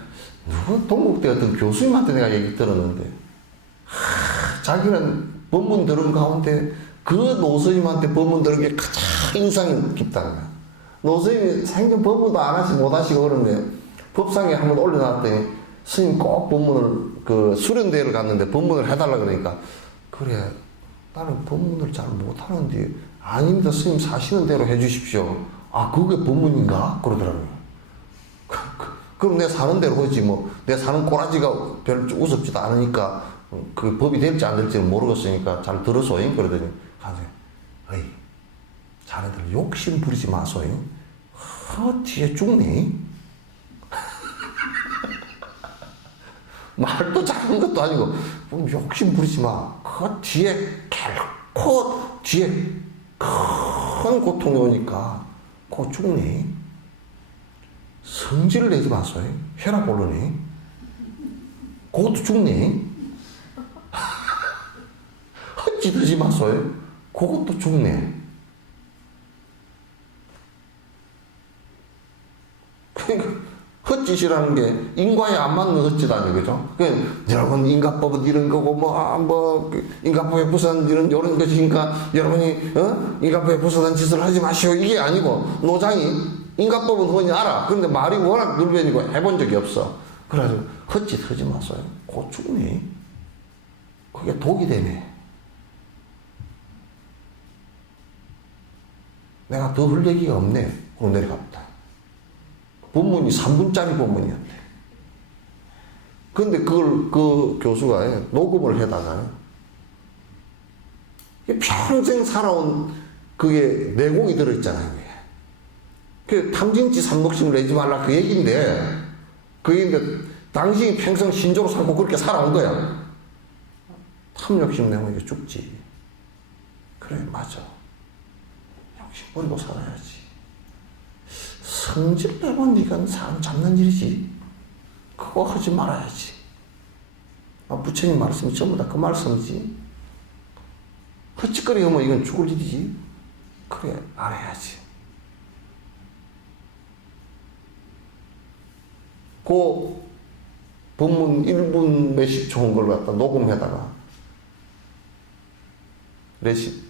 누구 동국대 어떤 교수님한테 내가 얘기 들었는데 자기는 법문 들은 가운데 그 노스님한테 법문 들은 게 가장 인상이 깊다는 거야. 노스님이 생전 법문도 안 하시고 못 하시고 그러는데 법상에 한번 올려놨더니 스님 꼭 법문을 그 수련대회를 갔는데 법문을 해달라 그러니까 그래 나는 법문을 잘 못하는데 아닙니다 스님 사시는 대로 해주십시오. 아 그게 법문인가? 그러더라고요. 그럼 내 사는 대로 하지 뭐 내 사는 꼬라지가 별로 우습지도 않으니까 그 법이 될지 안 될지는 모르겠으니까 잘 들어소잉 그러더니 가서 어이 자네들 욕심 부리지 마소잉 뒤에 죽네. 말도 작은 것도 아니고 욕심 부리지 마. 그 뒤에 결코 뒤에 큰 고통이 오니까 곧 죽네. 성질을 내지 마소요. 혈압 오르네. 그것도 죽네. 헛짓하지 마소요. 그것도 죽네. 그러니까 헛짓이라는 게 인과에 안 맞는 헛짓 아니에요, 그죠? 여러분 인과법은 이런 거고 인과법에 부서난 이런 것이니까 여러분이 인과법에 부서난 짓을 하지 마시오 이게 아니고 노장이 인과법은 흔히 알아. 그런데 말이 워낙 눌변이고 해본 적이 없어. 그래가지고 헛짓 하지 마세요. 곧 죽네. 그게 독이 되네. 내가 더 흘 얘기가 없네. 그러고 내려갑니다. 본문이 3분짜리 본문이었대. 근데 그걸 그 교수가 녹음을 해다가 평생 살아온 그게 내공이 들어있잖아요. 그 탐진치 삼복심을 내지 말라 그 얘기인데 그 얘기인데 당신이 평생 신조로 살고 그렇게 살아온 거야. 탐욕심 내면 이게 죽지. 그래 맞아. 욕심 버리고 살아야지. 성질 내면 이건 사람 잡는 일이지. 그거 하지 말아야지. 부처님 말씀이 전부 다 그 말씀이지. 헛짓거리 하면 이건 죽을 일이지. 그래 안 해야지. 그 본문 1분 몇십 초인 걸 갖다 녹음해다가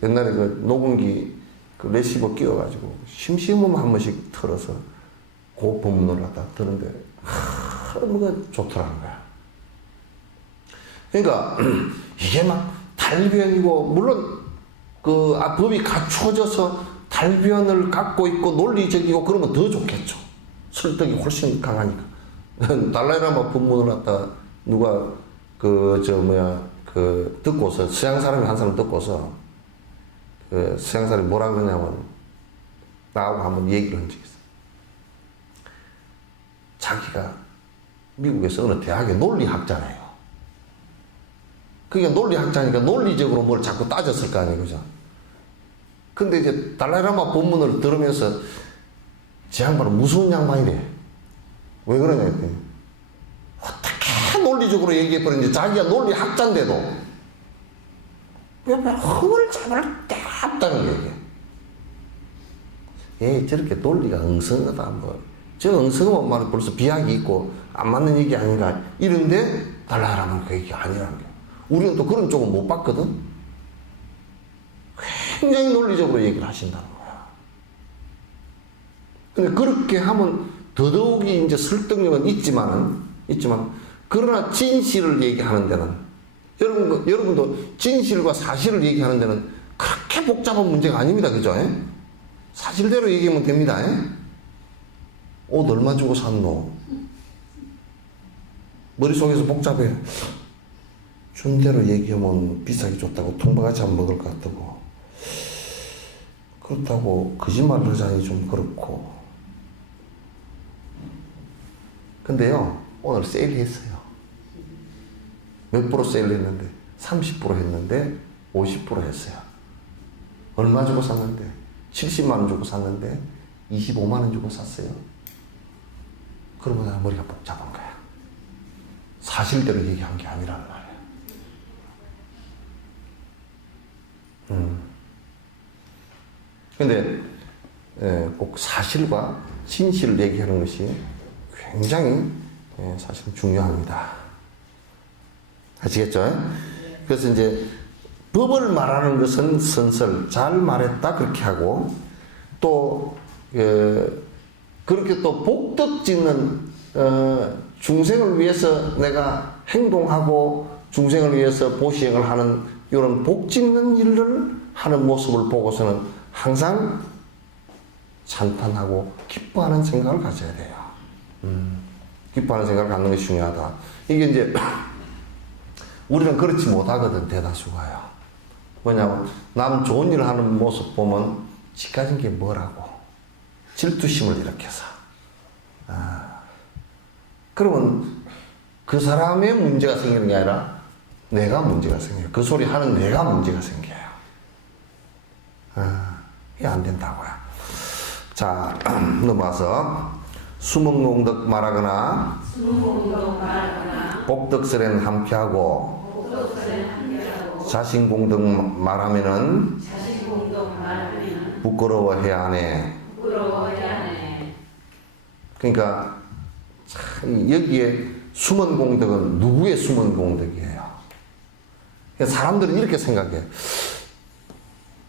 옛날에 그 녹음기 그 레시버 끼워가지고 심심하면 한 번씩 틀어서 그 본문을 갖다 듣는데 뭐가 좋더라는 거야. 그러니까 이게 막 달변이고 물론 그 법이 갖추어져서 달변을 갖고 있고 논리적이고 그러면 더 좋겠죠. 설득이 훨씬 강하니까. 달라이라마 법문을 갖다 누가 듣고서 서양 사람이 한 사람 듣고서 그 서양 사람이 뭐라 그러냐면 나하고 한번 얘기를 한 적이 있어요. 자기가 미국에서 어느 대학의 논리학자네요. 그게 논리학자니까 논리적으로 뭘 자꾸 따졌을 거 아니에요, 그죠? 근데 이제 달라이라마 법문을 들으면서 제 양반은 무서운 양반이래. 왜 그러냐 했더니 어떻게 논리적으로 얘기해버리는지 자기가 논리학자인데도 왜 흠을 잡을 데 없다는 얘기야. 저렇게 논리가 엉성하다 저 엉성한 말은 벌써 비약이 있고 안 맞는 얘기 아닌가 이런데 달라라면 그 얘기 아니라는 거야. 우리는 또 그런 쪽은 못 봤거든. 굉장히 논리적으로 얘기를 하신다는 거야. 근데 그렇게 하면 더더욱이 이제 설득력은 있지만 그러나 진실을 얘기하는 데는 여러분도 진실과 사실을 얘기하는 데는 그렇게 복잡한 문제가 아닙니다. 그죠? 사실대로 얘기하면 됩니다. 옷 얼마 주고 샀노? 머릿속에서 복잡해. 준 대로 얘기하면 비싸게 줬다고 통박아치 안 먹을 것 같다고. 그렇다고 거짓말을 하자니 좀 그렇고. 근데요, 오늘 세일했어요. 몇 프로 세일했는데? 30% 했는데, 50% 했어요. 얼마 주고 샀는데? 70만원 주고 샀는데, 25만원 주고 샀어요. 그러면 나 머리가 복잡한 거야. 사실대로 얘기한 게 아니라는 말이야. 근데, 꼭 사실과 진실을 얘기하는 것이 굉장히 사실 중요합니다. 아시겠죠? 그래서 이제 법을 말하는 것은 선설, 잘 말했다 그렇게 하고, 또 그렇게 또 복덕 짓는 중생을 위해서 내가 행동하고 중생을 위해서 보시행을 하는 이런 복 짓는 일을 하는 모습을 보고서는 항상 찬탄하고 기뻐하는 생각을 가져야 돼요. 기뻐하는 생각을 갖는 것이 중요하다. 이게 이제 우리는 그렇지 못하거든, 대다수가요. 뭐냐면 남 좋은 일을 하는 모습 보면 지 가진 게 뭐라고 질투심을 일으켜서 그러면 그 사람의 문제가 생기는 게 아니라 내가 문제가 생겨요. 그 소리 하는 내가 문제가 생겨요. 이게 안 된다고요. 자, 넘어와서 수문공덕 말하거나 복덕설에는 함께하고 자신공덕 말하면은 부끄러워해야 하네. 그러니까 참 여기에 숨은 공덕은 누구의 숨은 공덕이에요? 사람들은 이렇게 생각해.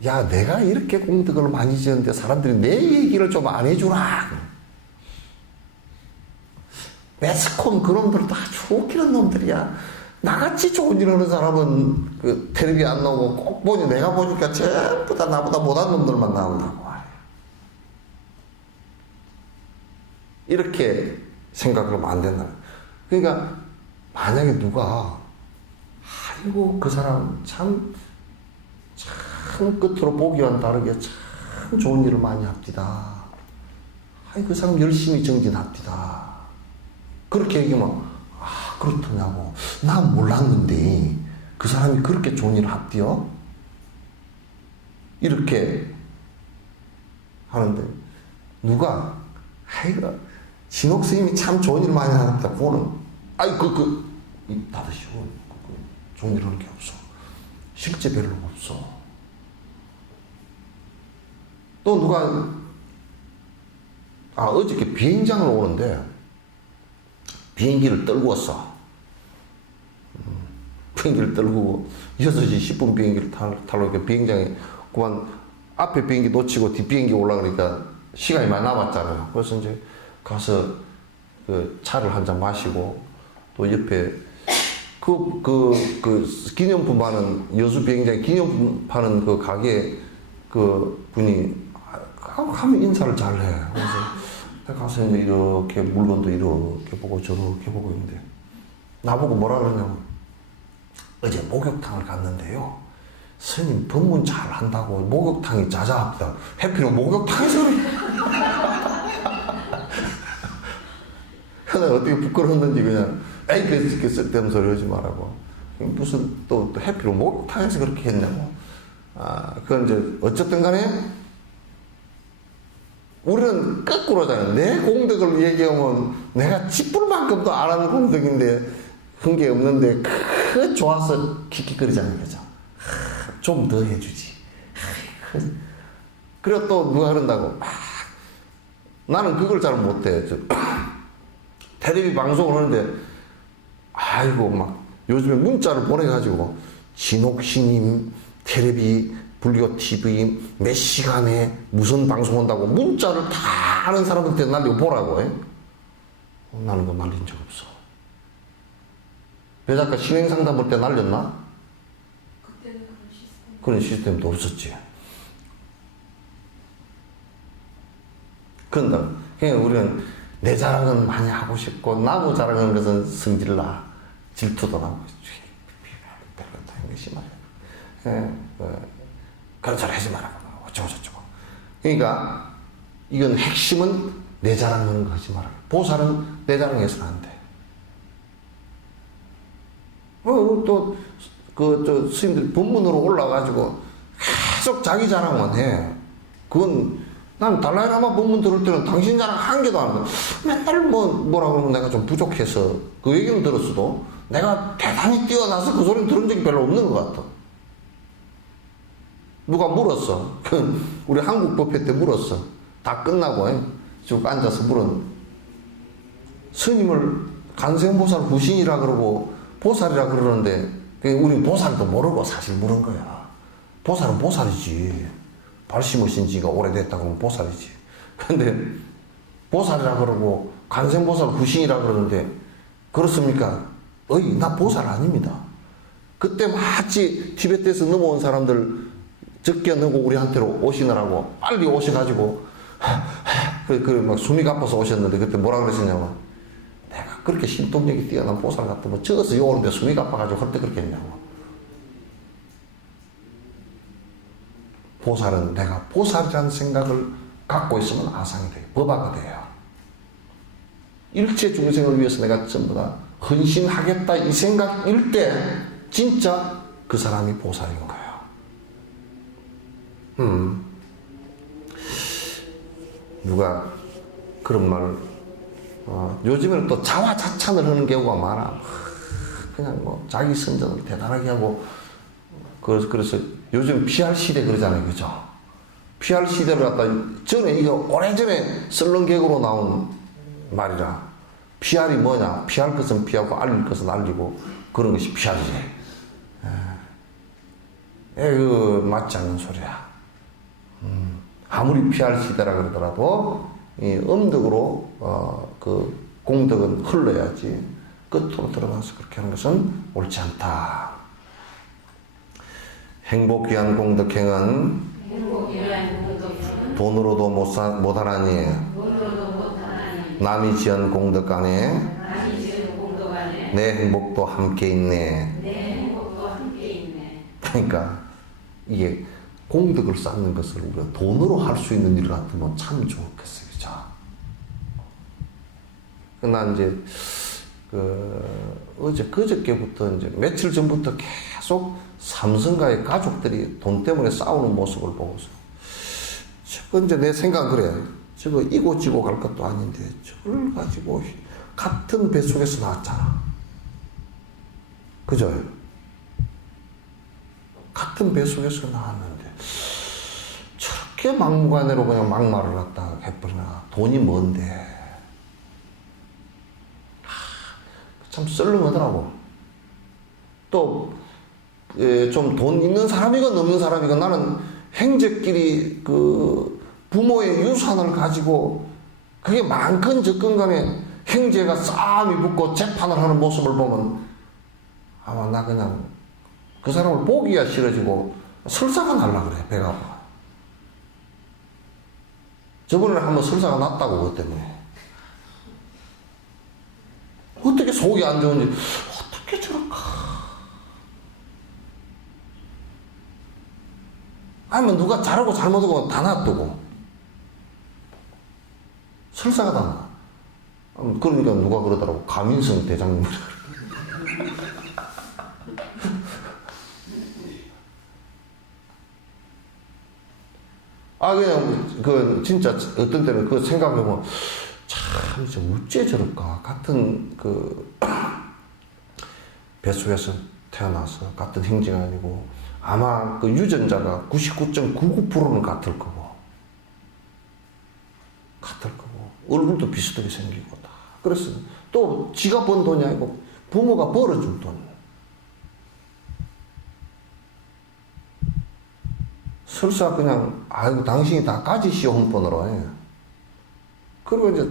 야, 내가 이렇게 공덕을 많이 지었는데 사람들이 내 얘기를 좀 안 해주나? 매스컴 그놈들 다 좋기는 놈들이야. 나같이 좋은 일 하는 사람은 그 텔레비 안 나오고 꼭 보니 내가 보니까 전부 다 나보다 못한 놈들만 나온다고 말이야. 이렇게 생각하면 안 된다. 그러니까 만약에 누가 아이고 그 사람 참 끝으로 보기와는 다르게 참 좋은 일을 많이 합디다. 아이 그 사람 열심히 정진합디다. 그렇게 얘기하면 그렇더냐고. 난 몰랐는데 그 사람이 그렇게 좋은 일을 합디요? 이렇게 하는데 누가 아이고 진옥 스님이 참 좋은 일을 많이 합니다. 그거는 아이 다드시오. 좋은 일 하는 게 없어. 실제 별로 없어. 또 누가 어저께 비행장을 오는데 비행기를 떨고 왔어. 비행기를 떨고 6시 10분 비행기를 타러 비행장에 그만 앞에 비행기 놓치고 뒷 비행기 올라가니까 시간이 많이 남았잖아요. 그래서 이제 가서 그 차를 한 잔 마시고 또 옆에 기념품 파는 여수 비행장에 기념품 파는 그 가게 그 분이 하면 인사를 잘해. 그래서 내가 가서 이제 이렇게 물건도 이렇게 보고 저렇게 보고 있는데 나보고 뭐라 그러냐면 어제 목욕탕을 갔는데요. 스님 법문 잘 한다고 목욕탕이 자자합니다. 해피는 목욕탕에서 그냥 어떻게 부끄러웠는지 그냥 에이 그렇게 쓸데없는 소리 하지 말라고. 무슨 또 해피로 목욕탕에서 그렇게 했냐고. 그건 이제 어쨌든 간에 우리는 거꾸로잖아요. 내 공덕을 얘기하면 내가 찌뿔 만큼도 안 하는 공덕인데 그게 없는데 그 좋아서 킥킥거리잖아요. 그죠? 좀 더 해주지. 그리고 또 누가 그런다고 나는 그걸 잘 못해. 텔레비 방송을 하는데 아이고 막 요즘에 문자를 보내가지고 진옥신임 텔레비 불교 TV 몇 시간에 무슨 방송 한다고 문자를 다 아는 사람한테 날리고 보라고 해. 나는 그 날린 적 없어. 배 작가 신행 상담 볼 때 날렸나? 그때는 그런 시스템도 없었지. 그런다. 그러니까 우리는 내 자랑은 많이 하고 싶고 나무 자랑하는 것은 성질나 질투도 나고 별로 다 심하게. 그런 소리 하지 마라. 어쩌고저쩌고. 그러니까 이건 핵심은 내 자랑하는 거 하지 마라. 보살은 내 자랑해서는 안 돼. 스님들 법문으로 올라가지고 계속 자기 자랑만 해. 그건 난 달라이라마 법문 들을 때는 당신 자랑 한 개도 안 하고 맨날 뭐라 그러면 내가 좀 부족해서 그 얘기는 들었어도 내가 대단히 뛰어나서 그 소리는 들은 적이 별로 없는 것 같아. 누가 물었어. 우리 한국법회 때 물었어. 다 끝나고 쭉 앉아서 물은 스님을 간생보살 후신이라 그러고 보살이라 그러는데 우리 보살도 모르고 사실 물은 거야. 보살은 보살이지. 발 심으신 지가 오래됐다고 하면 보살이지. 근데 보살이라 그러고 관세음보살 후신이라 그러는데 그렇습니까? 나 보살 아닙니다. 그때 마치 티베트에서 넘어온 사람들 적견하고 우리한테로 오시느라고 빨리 오셔가지고 막 숨이 가빠서 오셨는데 그때 뭐라 그러셨냐고. 내가 그렇게 신통력이 뛰어난 보살 같으면 저어서 요오는데 숨이 가빠가지고 할 때 그렇게 했냐고. 보살은 내가 보살이라는 생각을 갖고 있으면 아상이 돼요. 법화가 돼요. 일체 중생을 위해서 내가 전부 다 헌신하겠다 이 생각일 때 진짜 그 사람이 보살인 거예요. 누가 그런 말을 요즘에는 또 자화자찬을 하는 경우가 많아. 그냥 뭐 자기 선전을 대단하게 하고 그래서 요즘 PR 시대 그러잖아요, 그죠? PR 시대를 갖다 전에 이거 오래전에 썰렁개그로 나온 말이라. PR이 뭐냐? 피할 것은 피하고 알릴 것은 알리고 그런 것이 PR이지. 그 맞지 않는 소리야. 아무리 PR 시대라 그러더라도 이 음덕으로 그 공덕은 흘러야지 끝으로 들어가서 그렇게 하는 것은 옳지 않다. 행복 귀한 공덕행은 돈으로도 못하나니 남이 지은 공덕 안에 내 행복도 함께 있네. 그러니까 이게 공덕을 쌓는 것을 우리가 돈으로 할 수 있는 일 같으면 참 좋겠어요. 그죠? 난 이제 그저께부터 이제 며칠 전부터 계속 삼성가의 가족들이 돈 때문에 싸우는 모습을 보고서 저거 이제 내 생각은 그래. 저거 이고지고 갈 것도 아닌데 저걸 가지고 같은 뱃속에서 나왔잖아. 그죠? 같은 뱃속에서 나왔는데 저렇게 막무가내로 그냥 막말을 갖다가 해버리나. 돈이 뭔데. 참 썰렁하더라고. 또 좀 돈 있는 사람이건 없는 사람이건 나는 형제끼리 그 부모의 유산을 가지고 그게 많건 적건 간에 형제가 싸움이 붙고 재판을 하는 모습을 보면 아마 나 그냥 그 사람을 보기가 싫어지고 설사가 날라 그래. 배가 아파. 저번에 한번 설사가 났다고 그것 때문에. 어떻게 속이 안 좋은지 어떻게 저럴까. 아니면 누가 잘하고 잘못하고 다 놔두고 설사가 다 나. 그러니까 누가 그러더라고. 가민성 대장님. 그냥 진짜 어떤 때는 그 생각해보면 참 진짜 어째 저럴까. 같은 뱃속에서 태어나서 같은 형제가 아니고 아마 그 유전자가 99.99%는 같을 거고 얼굴도 비슷하게 생기고 다. 그래서 또 지가 번 돈이 아니고 부모가 벌어준 돈. 설사 그냥 아이고 당신이 다 가지시오 홍번으로 해. 그리고 이제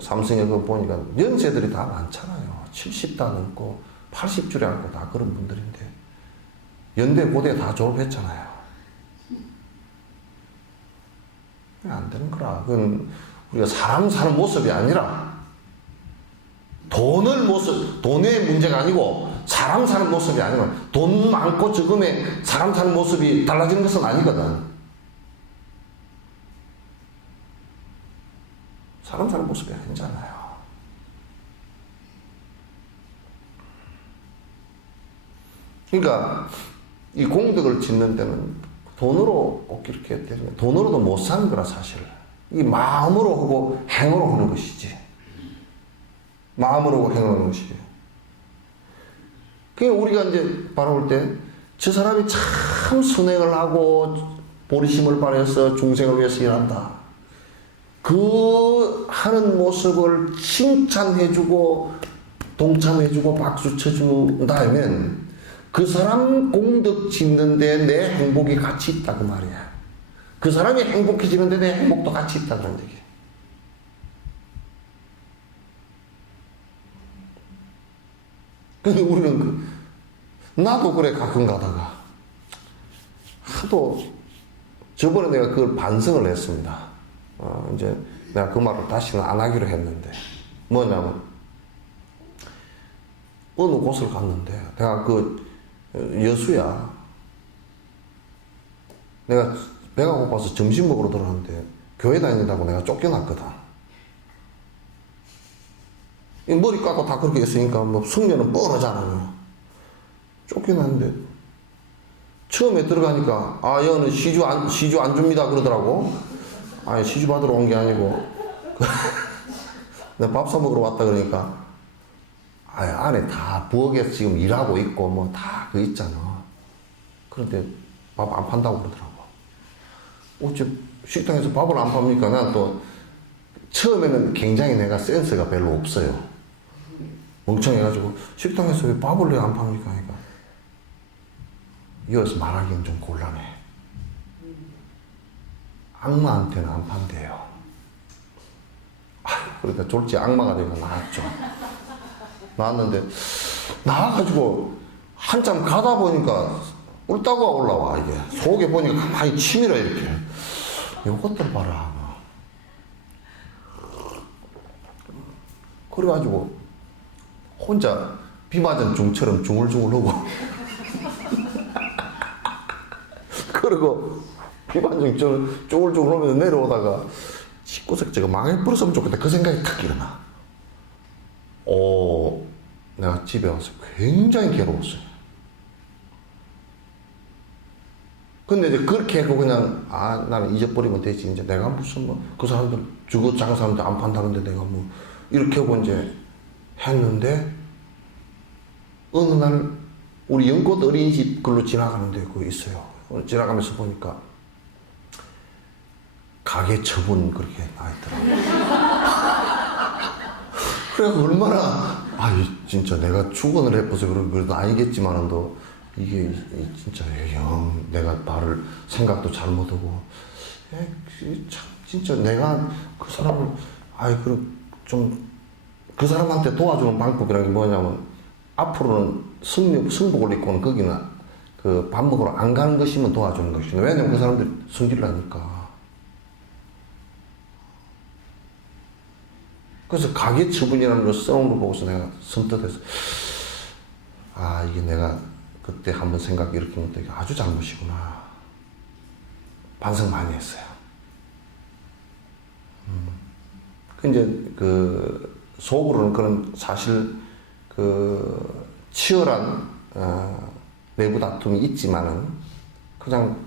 삼성에 그 보니까 연세들이 다 많잖아요. 70다 넘고 80줄에 앉고 다 그런 분들인데 연대 고대 다 졸업했잖아요. 안 되는 거라. 그건 우리가 사람 사는 모습이 아니라 돈의 문제가 아니고 사람 사는 모습이 아니고 돈 많고 적음에 사람 사는 모습이 달라지는 것은 아니거든. 사람 사는 모습이 아니잖아요. 그러니까 이 공덕을 짓는 데는 돈으로 꼭 이렇게 되면 돈으로도 못 사는 거라 사실. 이 마음으로 하고 행으로 하는 것이지. 마음으로 하고 행으로 하는 것이지. 그러니까 우리가 이제 바라볼 때 저 사람이 참 선행을 하고 보리심을 발해서 중생을 위해서 일한다. 그 하는 모습을 칭찬해주고 동참해주고 박수 쳐준 다음엔 그 사람 공덕 짓는데 내 행복이 같이 있다 그 말이야. 그 사람이 행복해지는데 내 행복도 같이 있다 그런 얘기야. 근데 우리는 나도 그래 가끔 가다가 하도 저번에 내가 그걸 반성을 했습니다. 이제 내가 그 말을 다시는 안 하기로 했는데 뭐냐면 어느 곳을 갔는데 내가 그 여수야. 내가 배가 고파서 점심 먹으러 들어갔는데 교회 다닌다고 내가 쫓겨났거든. 이 머리 깎고 다 그렇게 했으니까 뭐 성녀는 뻔하잖아요. 쫓겨났는데 처음에 들어가니까 여기는 시주 안 줍니다 그러더라고. 아니 시주 받으러 온 게 아니고 내가 밥 사 먹으러 왔다 그러니까 안에 다 부엌에서 지금 일하고 있고 뭐 다 그 있잖아. 그런데 밥 안 판다고 그러더라고. 어째 식당에서 밥을 안 팝니까? 난 또 처음에는 굉장히 내가 센스가 별로 없어요. 멍청해가지고 식당에서 왜 밥을 왜 안 팝니까? 그러니까 이어서 말하기는 좀 곤란해. 악마한테는 안 판대요. 그러니까 졸지 악마가 되고 나왔죠. 나왔는데 나와가지고 한참 가다 보니까 꿀따구가 올라와. 이게 속에 보니까 가만히 치밀어 이렇게. 이것들 봐라. 그래가지고 혼자 비 맞은 중처럼 중얼중얼 하고 그리고 비 맞은 중처럼 중얼중얼 하면서 내려오다가 집구석 제가 망해버렸으면 좋겠다 그 생각이 탁 일어나. 내가 집에 와서 굉장히 괴로웠어요. 근데 이제 그렇게 하고 그냥 나는 잊어버리면 되지. 이제 내가 무슨 뭐 그 사람들 주거 장사하는데 안 판다는데 내가 뭐 이렇게 하고 이제 했는데 어느 날 우리 연꽃 어린이집 글로 지나가는데 그거 있어요. 지나가면서 보니까 가게 처분 그렇게 나있더라고요. 그래 얼마나 진짜 내가 축원을 해봐서 그래도 아니겠지만은도 이게 진짜 영 내가 말을 생각도 잘못하고 참 진짜 내가 그 사람을 그럼 좀 그 사람한테 도와주는 방법이라는 게 뭐냐면 앞으로는 승복을 입고는 거기는 그 밥 먹으러 안 가는 것이면 도와주는 것이죠. 왜냐면 그 사람들이 성질을 하니까. 그래서 가게 처분이라는 걸 써온 걸 보고서 내가 선뜻해서 이게 내가 그때 한번 생각 이렇게 못해 아주 잘못이구나. 반성 많이 했어요. 이제 그 속으로는 그런 사실 그 치열한 내부 다툼이 있지만은 그냥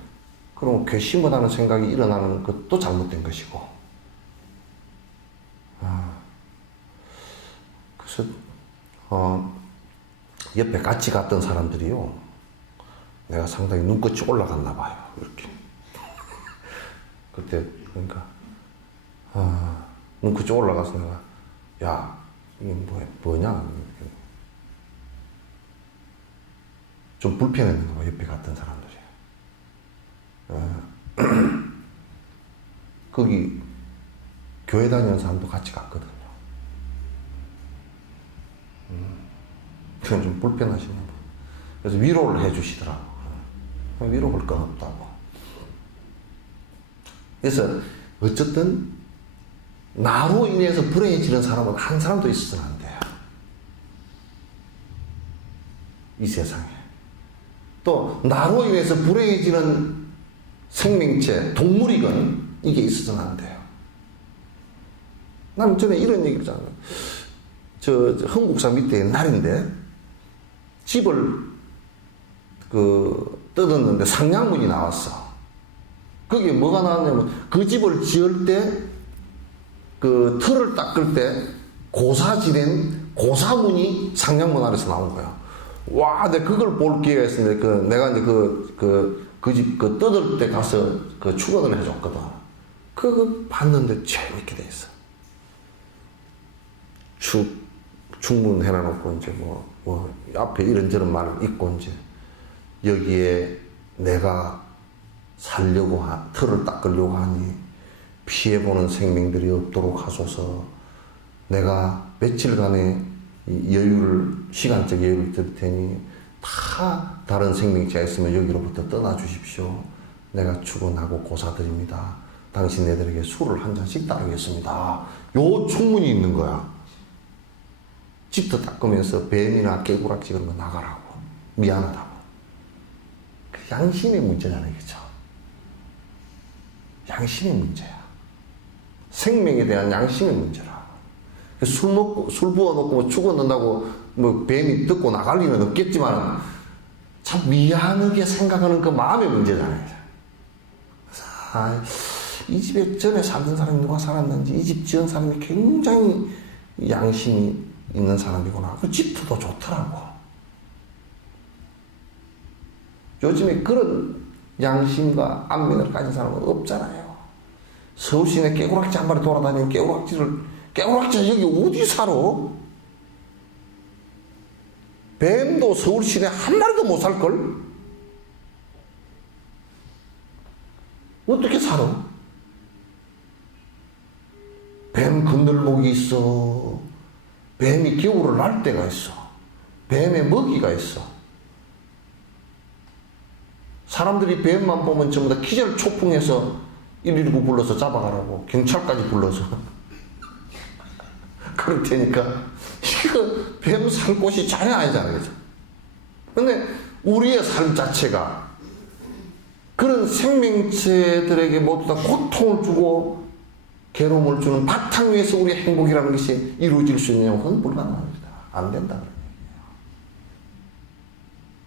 그런 괘씸하다는 생각이 일어나는 것도 잘못된 것이고. 그래서 옆에 같이 갔던 사람들이요. 내가 상당히 눈꽃이 올라갔나 봐요. 이렇게. 그때 그러니까 눈꽃이 올라가서 내가 야 이게 뭐냐 좀 불편했는가 봐. 옆에 갔던 사람들이. 거기 교회 다니는 사람도 같이 갔거든요. 그건 좀 불편하시나 봐. 그래서 위로를 해 주시더라고. 위로 볼 건 없다고. 그래서 어쨌든 나로 인해서 불행해지는 사람은 한 사람도 있어서는 안 돼요. 이 세상에. 또 나로 인해서 불행해지는 생명체, 동물이건 이게 있어서는 안 돼요. 나는 전에 이런 얘기를 했잖아요. 저 흥국사 밑에 옛날인데 집을 뜯었는데 상량문이 나왔어. 그게 뭐가 나왔냐면 그 집을 지을 때 그 틀을 닦을 때 고사 지낸 고사문이 상량문 안에서 나온 거야. 와, 내가 그걸 볼 기회가 있었는데 내가 이제 그 집 뜯을 때 가서 출근을 해줬거든. 그거 봤는데 재밌게 돼 있어. 충문해놔놓고 이제 뭐 앞에 이런저런 말을 잊고 이제 여기에 내가 살려고 틀을 닦으려고 하니 피해보는 생명들이 없도록 하소서. 내가 며칠간의 시간적 여유를 드릴 테니 다 다른 생명체가 있으면 여기로부터 떠나 주십시오. 내가 출근하고 고사드립니다. 당신네들에게 술을 한 잔씩 따르겠습니다. 요 충문이 있는 거야. 집도 닦으면서 뱀이나 깨구락지 그런 거 나가라고. 미안하다고. 그 양심의 문제잖아요. 그죠? 양심의 문제야. 생명에 대한 양심의 문제라. 술 부어놓고 뭐 죽어 넣는다고 뭐 뱀이 듣고 나갈 리는 없겠지만 참 미안하게 생각하는 그 마음의 문제잖아요. 이 집에 전에 살던 사람이 누가 살았는지 이 집 지은 사람이 굉장히 양심이 있는 사람이구나. 그 집도 좋더라고. 요즘에 그런 양심과 안면을 가진 사람은 없잖아요. 서울 시내 깨구락지 한 마리 돌아다니는 깨구락지 여기 어디 살아? 뱀도 서울 시내 한 마리도 못 살걸? 어떻게 살아? 뱀 그늘목이 있어. 뱀이 겨울을 날 때가 있어. 뱀의 먹이가 있어. 사람들이 뱀만 보면 전부 다 기절초풍해서 119 불러서 잡아가라고 경찰까지 불러서 그럴 테니까 이거 뱀 살 곳이 전혀 아니잖아요. 그죠? 근데 우리의 삶 자체가 그런 생명체들에게 모두 다 고통을 주고 괴로움을 주는 바탕 위에서 우리의 행복이라는 것이 이루어질 수 있느냐? 그건 불가능합니다. 안 된다 그런 얘기예요.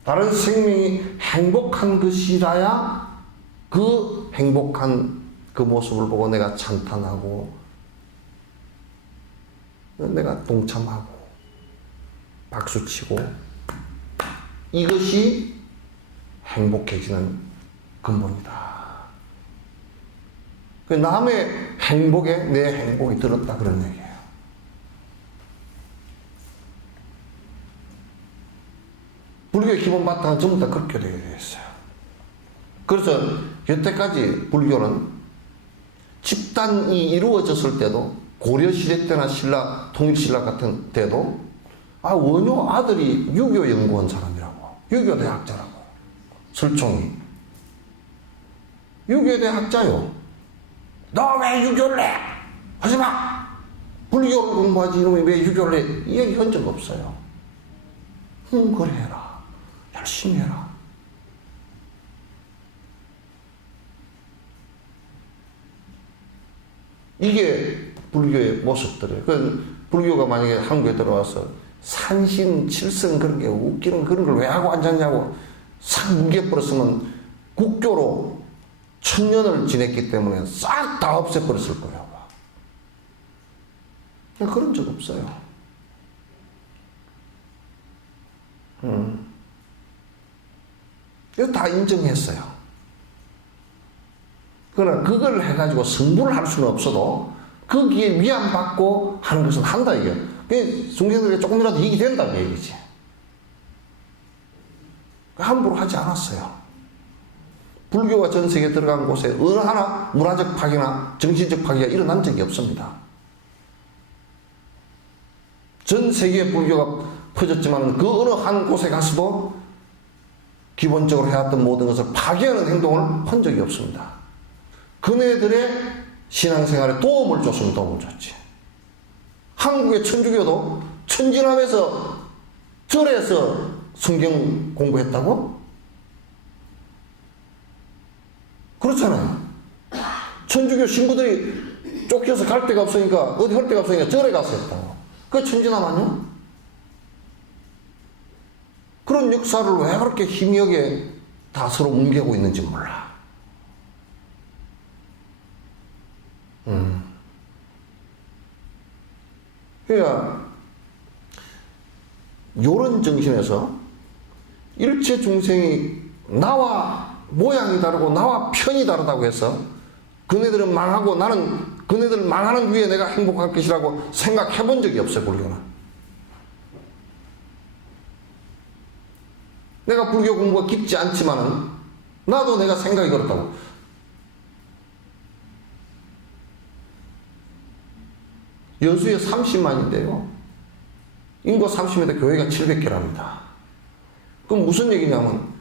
다른 생명이 행복한 것이라야 그 행복한 그 모습을 보고 내가 찬탄하고 내가 동참하고 박수치고 이것이 행복해지는 근본이다. 남의 행복에 내 행복이 들었다 그런 얘기예요. 불교의 기본 바탕은 전부 다 그렇게 되어 있어요. 그래서 여태까지 불교는 집단이 이루어졌을 때도 고려시대 때나 통일신라 같은 때도 원효 아들이 유교 연구원 사람이라고, 유교 대학자라고, 설총이 유교 대학자요. 너 왜 유교를 해? 하지마. 불교를 공부하지 이놈이 왜 유교를 해? 이 얘기 한 적 없어요. 그래 해라. 열심히 해라. 이게 불교의 모습들이에요. 불교가 만약에 한국에 들어와서 산신, 칠성 그런 게 웃기는 그런 걸 왜 하고 앉았냐고 싹 뭉개버렸으면 국교로 1000년을 지냈기 때문에 싹 다 없애버렸을 거예요. 그런 적 없어요. 이거 다 인정했어요. 그러나 그걸 해가지고 승부를 할 수는 없어도 거기에 위안받고 하는 것은 한다 이게. 중생들에게 조금이라도 이익이 된다는 얘기지. 함부로 하지 않았어요. 불교가 전 세계에 들어간 곳에 어느 하나 문화적 파괴나 정신적 파괴가 일어난 적이 없습니다. 전 세계에 불교가 퍼졌지만 그 어느 한 곳에 가서도 기본적으로 해왔던 모든 것을 파괴하는 행동을 한 적이 없습니다. 그네들의 신앙생활에 도움을 줬으면 도움을 줬지. 한국의 천주교도 천진함에서 절에서 성경 공부했다고? 그렇잖아요. 천주교 신부들이 쫓겨서 갈 데가 없으니까 어디 할 데가 없으니까 절에 가서 했다고. 그게 천진함 아니야? 그런 역사를 왜 그렇게 희미하게 다 서로 뭉개고 있는지 몰라. 그러니까 요런 정신에서 일체 중생이 나와 모양이 다르고 나와 편이 다르다고 해서 그네들은 망하고 나는 그네들 망하는 위에 내가 행복할 것이라고 생각해 본 적이 없어요. 불교는. 내가 불교 공부가 깊지 않지만은 나도 내가 생각이 그렇다고. 여수에 30만인데요. 인구 30만인데 교회가 700개랍니다. 그럼 무슨 얘기냐면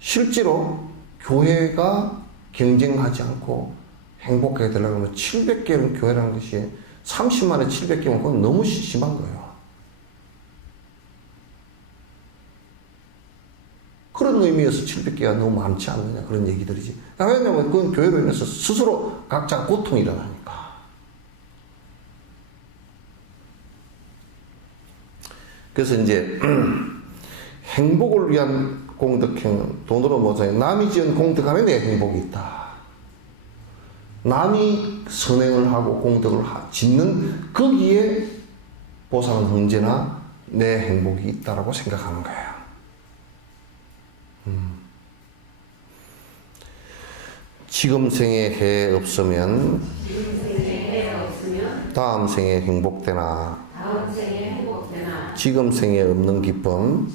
실제로 교회가 경쟁하지 않고 행복하게 되려면 700개는 교회라는 것이 30만에 700개면 그건 너무 심한 거예요. 그런 의미에서 700개가 너무 많지 않느냐 그런 얘기들이지. 왜냐하면 그건 교회로 인해서 스스로 각자가 고통이 일어나니까. 그래서 이제 행복을 위한 공덕행은 돈으로 모자니 남이 지은 공덕 안에 내 행복이 있다. 남이 선행을 하고 공덕을 짓는 거기에 보상은 언제나 내 행복이 있다라고 생각하는 거예요. 지금 생에 해 없으면 다음 생에 행복되나 지금 생에 없는 기쁨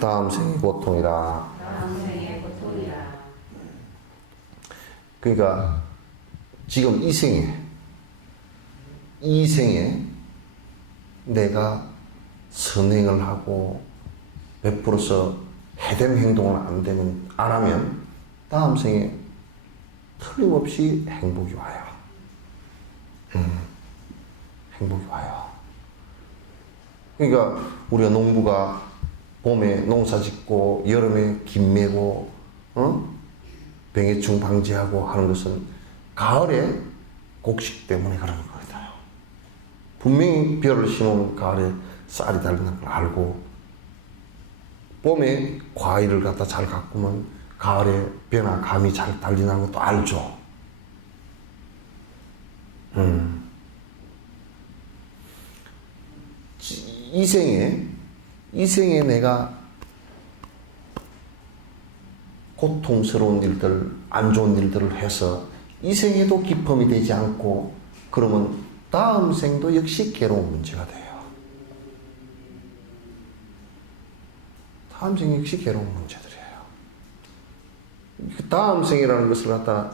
다음 생에 고통이라. 그러니까 지금 이 생에 내가 선행을 하고 베풀어서 해됨 행동을 안 하면 다음 생에 틀림없이 행복이 와요. 행복이 와요. 그러니까 우리가 농부가 봄에 농사 짓고 여름에 김 메고 병해충 방지하고 하는 것은 가을에 곡식 때문에 그러는 거다. 분명히 벼를 심으면 가을에 쌀이 달리는 걸 알고 봄에 과일을 갖다 잘 가꾸면 가을에 벼나 감이 잘 달리는 것도 알죠. 이 생에 내가 고통스러운 일들, 안 좋은 일들을 해서 이 생에도 기쁨이 되지 않고 그러면 다음 생도 역시 괴로운 문제가 돼요. 다음 생 역시 괴로운 문제들이에요. 다음 생이라는 것을 갖다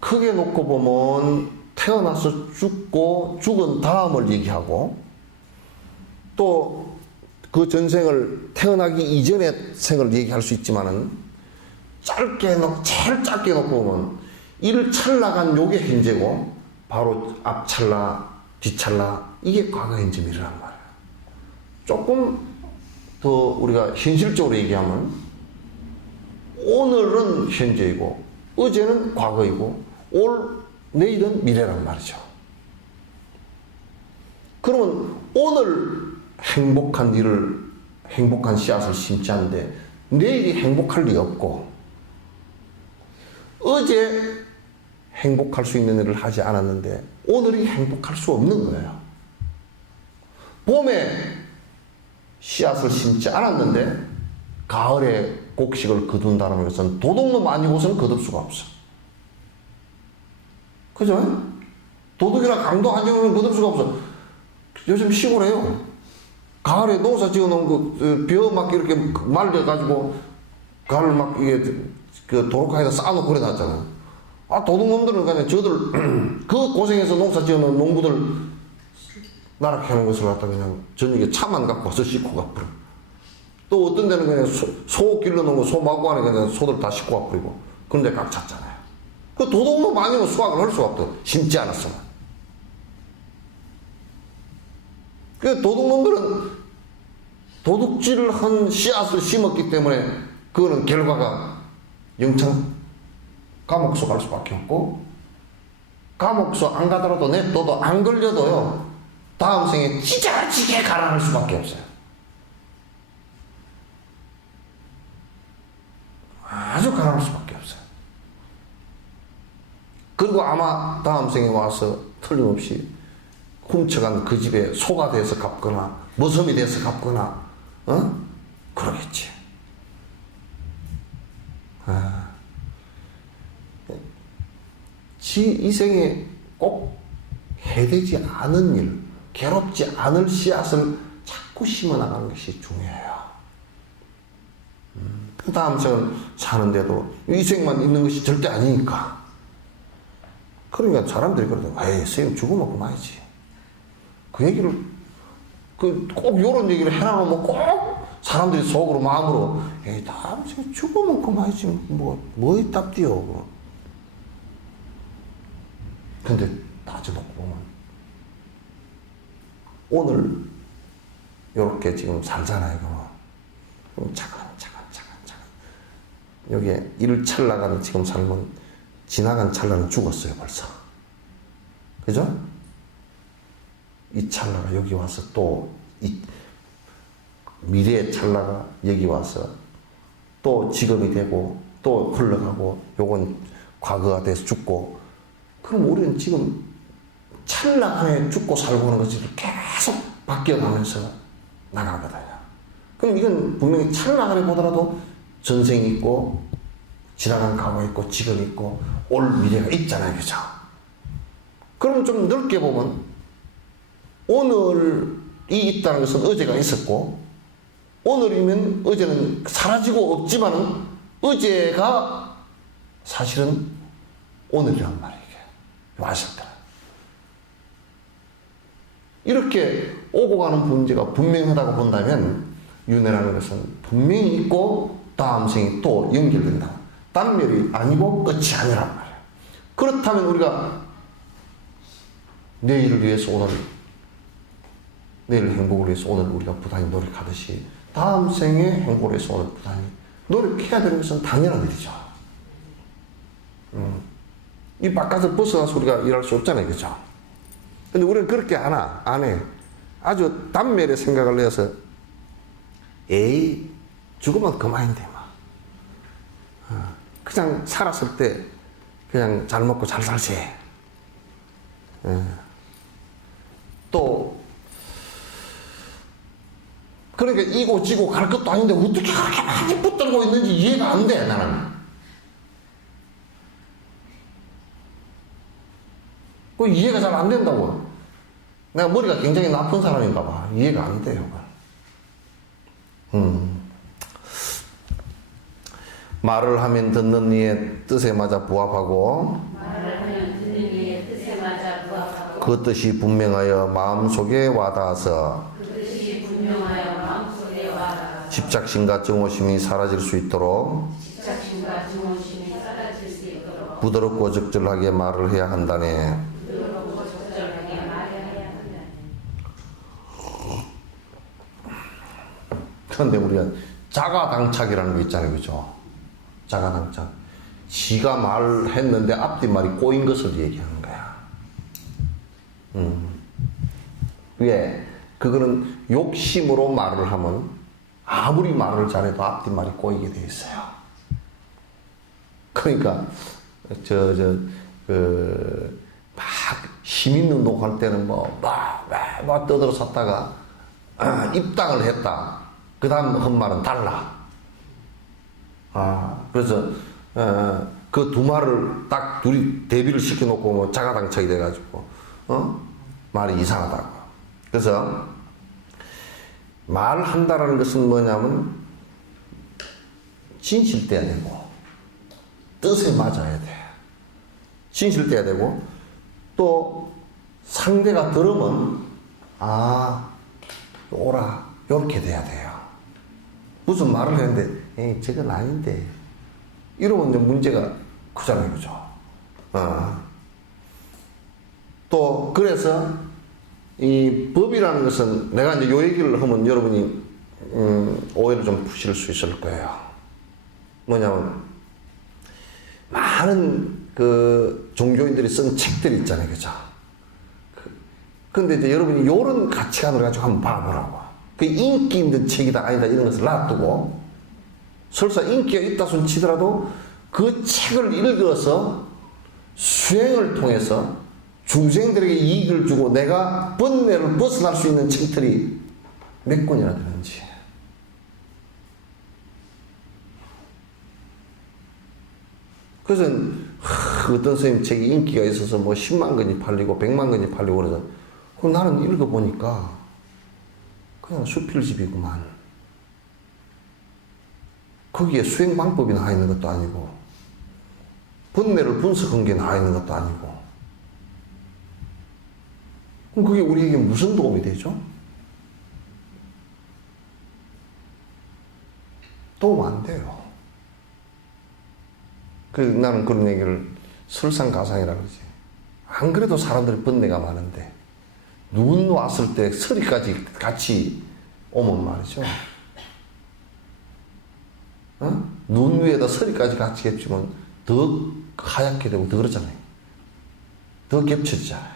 크게 놓고 보면 태어나서 죽고 죽은 다음을 얘기하고 또 그 전생을 태어나기 이전의 생을 얘기할 수 있지만은 제일 짧게 놓고 보면 1찰나간 요게 현재고 바로 앞찰나 뒤찰나 이게 과거 현재 미래란 말이에요. 조금 더 우리가 현실적으로 얘기하면 오늘은 현재이고 어제는 과거이고 내일은 미래란 말이죠. 그러면 오늘 행복한 씨앗을 심지 않는데 내일이 행복할 리 없고 어제 행복할 수 있는 일을 하지 않았는데 오늘이 행복할 수 없는 거예요. 봄에 씨앗을 심지 않았는데 가을에 곡식을 거둔다는 것은 도둑놈 아니고서는 거둘 수가 없어. 그죠? 도둑이나 강도 아니고는 거둘 수가 없어. 요즘 시골에요. 가을에 농사 지어놓은 벼 막 이렇게 말려가지고 가을 막 이게 그 도로가에다 쌓아놓고 그래 놨잖아. 도둑놈들은 그냥 저들 그 고생해서 농사 지어놓은 농부들 나락하는 것을 갖다 그냥 저녁에 차만 갖고 와서 싣고 가버려. 또 어떤 데는 그냥 소 길러놓은 거 소 마구 안에 그냥 소들 다 싣고 와버리고 그런 데 꽉 찼잖아요. 그 도둑놈 아니면 수확을 할 수가 없어. 심지 않았으면. 그 도둑놈들은 도둑질을 한 씨앗을 심었기 때문에 그거는 결과가 영창 감옥소 갈 수밖에 없고 감옥소 안 가더라도 냅둬도 안 걸려도요 다음 생에 찢어지게 가라앉을 수밖에 없어요. 아주 가라앉을 수밖에 없어요. 그리고 아마 다음 생에 와서 틀림없이 훔쳐간 그 집에 소가 돼서 갚거나 머슴이 돼서 갚거나 그러겠지. 이 생에 꼭 해되지 않은 일, 괴롭지 않을 씨앗을 자꾸 심어 나가는 것이 중요해요. 그 다음 생을 사는데도 이 생만 있는 것이 절대 아니니까. 그러니까 사람들이 그러더라고. 에이, 선생님 죽으면 그만이지. 그 얘기를, 꼭 요런 얘기를 해나가면 꼭 사람들이 속으로 마음으로, 에이, 다음 생에 죽으면 그만이지. 뭐에 답디요. 근데 따져놓고 보면, 오늘 요렇게 지금 살잖아요. 그럼 차근차근. 여기에 이를 찰나가는 지금 삶은 지나간 찰나는 죽었어요, 벌써. 그죠? 이 찰나가 여기 와서 또, 이 미래의 찰나가 여기 와서 또 지금이 되고 또 흘러가고 요건 과거가 돼서 죽고, 그럼 우리는 지금 찰나 안에 죽고 살고 하는 것이 계속 바뀌어가면서 나가거든요. 그럼 이건 분명히 찰나 안에 보더라도 전생이 있고 지나간 과거 있고 지금 있고 올 미래가 있잖아요. 그죠? 그럼 좀 넓게 보면 오늘이 있다는 것은 어제가 있었고, 오늘이면 어제는 사라지고 없지만은 어제가 사실은 오늘이란 말이에요. 아셨다. 이렇게 오고 가는 문제가 분명하다고 본다면 윤회라는 것은 분명히 있고 다음 생이 또 연결된다. 단멸이 아니고 끝이 아니란 말이에요. 그렇다면 우리가 내일을 위해서 오늘, 내일 행복을 위해서 오늘 우리가 부단히 노력하듯이 다음 생의 행복을 위해서 오늘 부단히 노력해야 되는 것은 당연한 일이죠. 이 바깥을 벗어나서 우리가 일할 수 없잖아요. 그죠? 근데 우리는 그렇게 안 해. 아주 단멸의 생각을 내서, 에이, 죽으면 그만인데, 그냥 살았을 때, 그냥 잘 먹고 잘 살지. 또, 그러니까 이고 지고 갈 것도 아닌데 어떻게 그렇게 많이 붙들고 있는지 이해가 안 돼, 나는. 그 이해가 잘 안 된다고. 내가 머리가 굉장히 나쁜 사람인가 봐. 이해가 안 돼요. 말을 하면 듣는 이의 뜻에 맞아 부합하고, 그 뜻이 분명하여 마음속에 와닿아서 집착심과 증오심이 사라질 수 있도록 부드럽고 적절하게 말을 해야 한다네. 그런데 우리가 자가당착이라는 거 있잖아요. 그죠? 자가당착. 지가 말했는데 앞뒤 말이 꼬인 것을 얘기하는 거야. 왜? 그거는 욕심으로 말을 하면 아무리 말을 잘해도 앞뒤 말이 꼬이게 돼 있어요. 그러니까 막 힘있는 운동할 때는 막 떠들어 섰다가 입당을 했다. 그 다음 한 말은 달라. 그래서 그 두 말을 딱 둘이 대비를 시켜놓고 뭐 자가당착이 돼가지고 말이 이상하다고. 그래서 말한다라는 것은 뭐냐면 진실돼야 되고 뜻에 맞아야 돼. 진실돼야 되고 또 상대가 들으면 오라 이렇게 돼야 돼요. 무슨 말을 했는데 에이 저건 아닌데 이러면 이제 문제가 크잖아요. 그죠? 또 그래서 이 법이라는 것은 내가 이제 요 얘기를 하면 여러분이 오해를 좀 푸실 수 있을 거예요. 뭐냐면 많은 그 종교인들이 쓴 책들이 있잖아요. 그죠? 근데 이제 여러분이 요런 가치관을 가지고 한번 봐보라고. 그 인기 있는 책이다 아니다 이런 것을 놔두고 설사 인기가 있다 손 치더라도 그 책을 읽어서 수행을 통해서 중생들에게 이익을 주고 내가 번뇌를 벗어날 수 있는 책들이 몇 권이나 되는지. 그래서 어떤 선생님 책이 인기가 있어서 뭐 10만 권이 팔리고 100만 권이 팔리고 그래서 그럼 나는 읽어보니까 그냥 수필집이구만. 거기에 수행 방법이 나와 있는 것도 아니고, 번뇌를 분석한 게 나와 있는 것도 아니고, 그럼 그게 우리에게 무슨 도움이 되죠? 도움 안 돼요. 나는 그런 얘기를 설상가상이라고 그러지. 안 그래도 사람들이 번뇌가 많은데, 눈 왔을 때 서리까지 같이 오면 말이죠. 어? 눈 위에다 서리까지 같이 겹치면 더 하얗게 되고 더 그렇잖아요. 더 겹쳐지잖아요.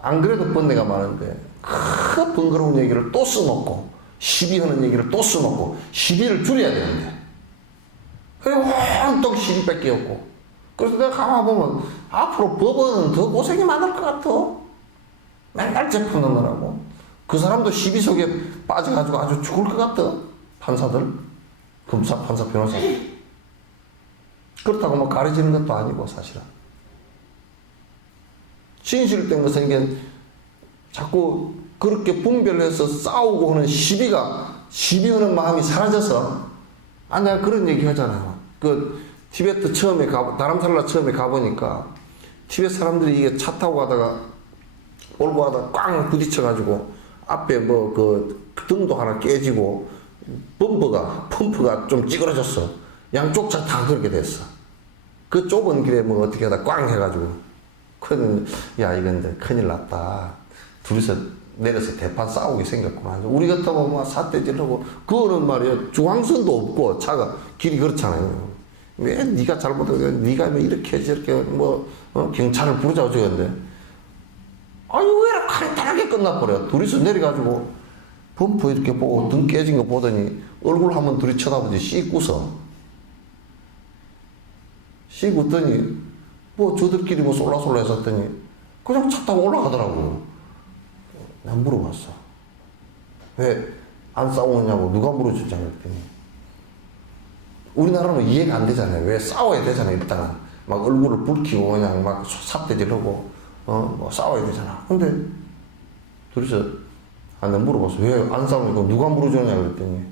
안 그래도 번뇌가 많은데 그 번거로운 얘기를 또 써놓고 시비하는 얘기를 또 써놓고 시비를 줄여야 되는데 그래 온통 시비밖에 없고, 그래서 내가 가만 보면 앞으로 법원은 더 고생이 많을 것 같아. 맨날 재판 넣느라고. 그 사람도 시비 속에 빠져가지고 아주 죽을 것 같아. 판사들, 검사, 판사, 변호사. 그렇다고 뭐 가려지는 것도 아니고 사실은. 진실된 것은 이게 자꾸 그렇게 분별해서 싸우고 하는 시비하는 마음이 사라져서, 내가 그런 얘기 하잖아요. 티베트 다람살라 처음에 가보니까, 티베트 사람들이 이게 차 타고 가다가, 몰고 가다가 꽝 부딪혀가지고, 앞에 등도 하나 깨지고, 펌프가 좀 찌그러졌어. 양쪽 차 다 그렇게 됐어. 그 좁은 길에 어떻게 하다 꽝 해가지고. 야, 이건 큰일 났다. 둘이서 내려서 대판 싸우게 생겼구나. 우리 같으면 막 삿대질하고, 그거는 말이야, 중앙선도 없고, 차가, 길이 그렇잖아요. 왜 네가 잘못하고, 네가 이렇게 저렇게 경찰을 부르자고 저건데. 아유, 왜 이렇게 간단하게 끝나버려. 둘이서 내려가지고, 범프 이렇게 보고, 등 깨진 거 보더니, 얼굴 한번 둘이 쳐다보지, 씩 웃어. 씩 웃더니, 저들끼리 쏠라쏠라 했었더니, 그냥 차 타고 올라가더라고. 내가 물어봤어. 왜 안 싸우느냐고 누가 물어줬냐고 그랬더니, 우리나라는 이해가 안 되잖아요. 왜 싸워야 되잖아요, 일단은. 막 얼굴을 붉히고 그냥 막 삿대질하고, 싸워야 되잖아. 근데, 둘이서, 내가 물어봤어. 왜 안 싸우냐고 누가 물어줬냐고 그랬더니,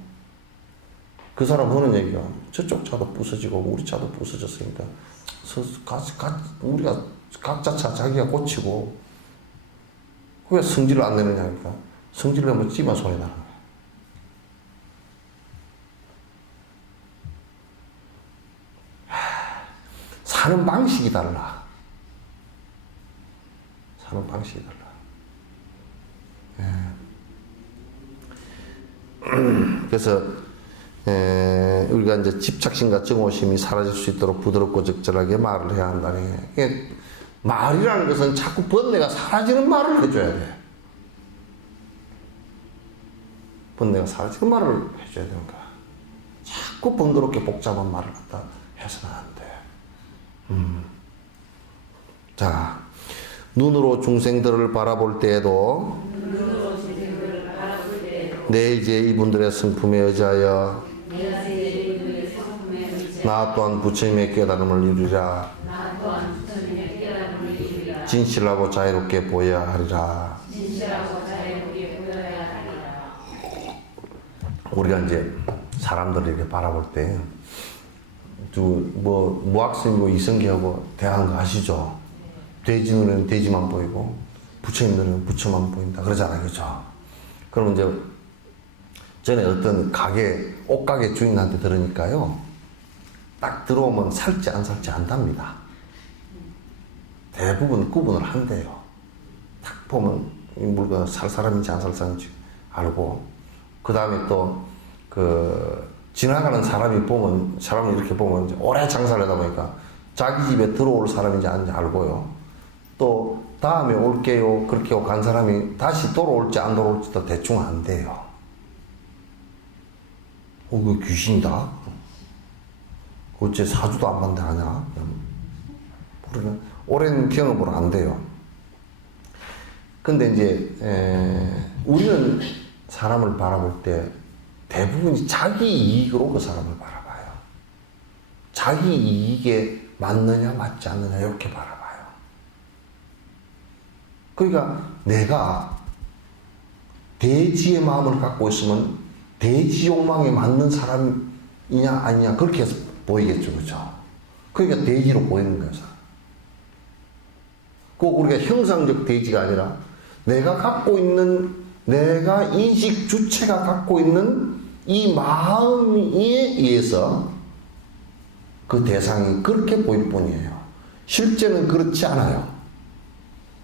그 사람 하는 얘기가, 저쪽 차도 부서지고 우리 차도 부서졌으니까, 우리가 각자 차 자기가 고치고, 왜 성질을 안 내느냐 하니까, 성질을 내면 찌만 손이 나는 거야. 사는 방식이 달라. 사는 방식이 달라. 그래서 우리가 이제 집착심과 증오심이 사라질 수 있도록 부드럽고 적절하게 말을 해야 한다는 게, 말이라는 것은 자꾸 번뇌가 사라지는 말을 해줘야 돼. 번뇌가 사라지는 말을 해줘야 되는 거야. 자꾸 번거롭게 복잡한 말을 갖다 해서는 안 돼. 자, 눈으로 중생들을 바라볼 때에도 내 이제 이분들의 성품에 의지하여 나 또한 부처님의 깨달음을 이루리라. 진실하고 자유롭게 보여야 하리라. 우리가 이제 사람들을 이렇게 바라볼 때, 무학생이고 이성계하고 대화한 거 아시죠? 돼지 눈에는 돼지만 보이고, 부처님 눈에는 부처만 보인다. 그러잖아요. 그죠? 그러면 이제, 전에 어떤 옷가게 주인한테 들으니까요, 딱 들어오면 살지 안 살지 안답니다. 대부분 구분을 한대요. 딱 보면 이 물건 살 사람인지 안 살 사람인지 알고, 그 다음에 또 지나가는 사람을 이렇게 보면 이제 오래 장사를 하다 보니까 자기 집에 들어올 사람인지 아닌지 알고요. 또 다음에 올게요 그렇게 하고 간 사람이 다시 돌아올지 안 돌아올지도 대충 안 돼요. 그 귀신이다. 어째 사주도 안 반대 하냐? 모르면 오랜 경험으로 안 돼요. 근데 이제 우리는 사람을 바라볼 때 대부분이 자기 이익으로 그 사람을 바라봐요. 자기 이익에 맞느냐 맞지 않느냐 이렇게 바라봐요. 그러니까 내가 대지의 마음을 갖고 있으면 대지 욕망에 맞는 사람 아니냐 그렇게 해서 보이겠죠, 그죠? 그러니까 대지로 보이는 거죠. 꼭 우리가 형상적 대지가 아니라 내가 갖고 있는, 내가 인식 주체가 갖고 있는 이 마음에 의해서 그 대상이 그렇게 보일 뿐이에요. 실제는 그렇지 않아요.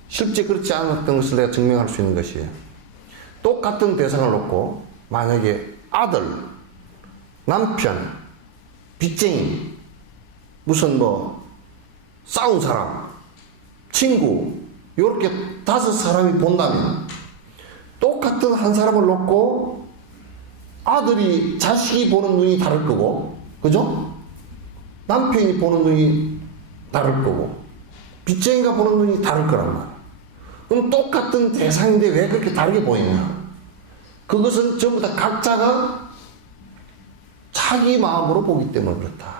실제 그렇지 않았던 것을 내가 증명할 수 있는 것이에요. 똑같은 대상을 놓고 만약에 아들, 남편, 빚쟁이, 무슨 뭐 싸운 사람, 친구 이렇게 5사람이 본다면 똑같은 한 사람을 놓고 아들이 자식이 보는 눈이 다를 거고, 그죠? 남편이 보는 눈이 다를 거고, 빚쟁이가 보는 눈이 다를 거란 말이야. 그럼 똑같은 대상인데 왜 그렇게 다르게 보이냐? 그것은 전부 다 각자가 자기 마음으로 보기 때문에 그렇다.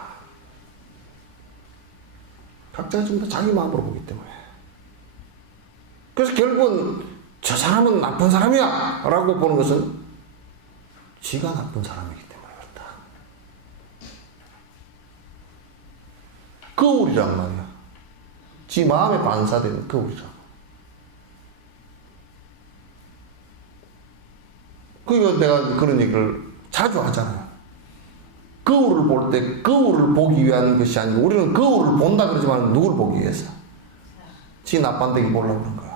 각자가 전부 다 자기 마음으로 보기 때문에. 그래서 결국은 저 사람은 나쁜 사람이야 라고 보는 것은 지가 나쁜 사람이기 때문에 그렇다. 거울이란 말이야. 지 마음에 반사되는 거울이란. 그러니까 내가 그런 얘기를 자주 하잖아요. 거울을 볼 때 거울을 보기 위한 것이 아니고 우리는 거울을 본다 그러지만 누구를 보기 위해서? 지 나빤데기 보려고 그러는 거야.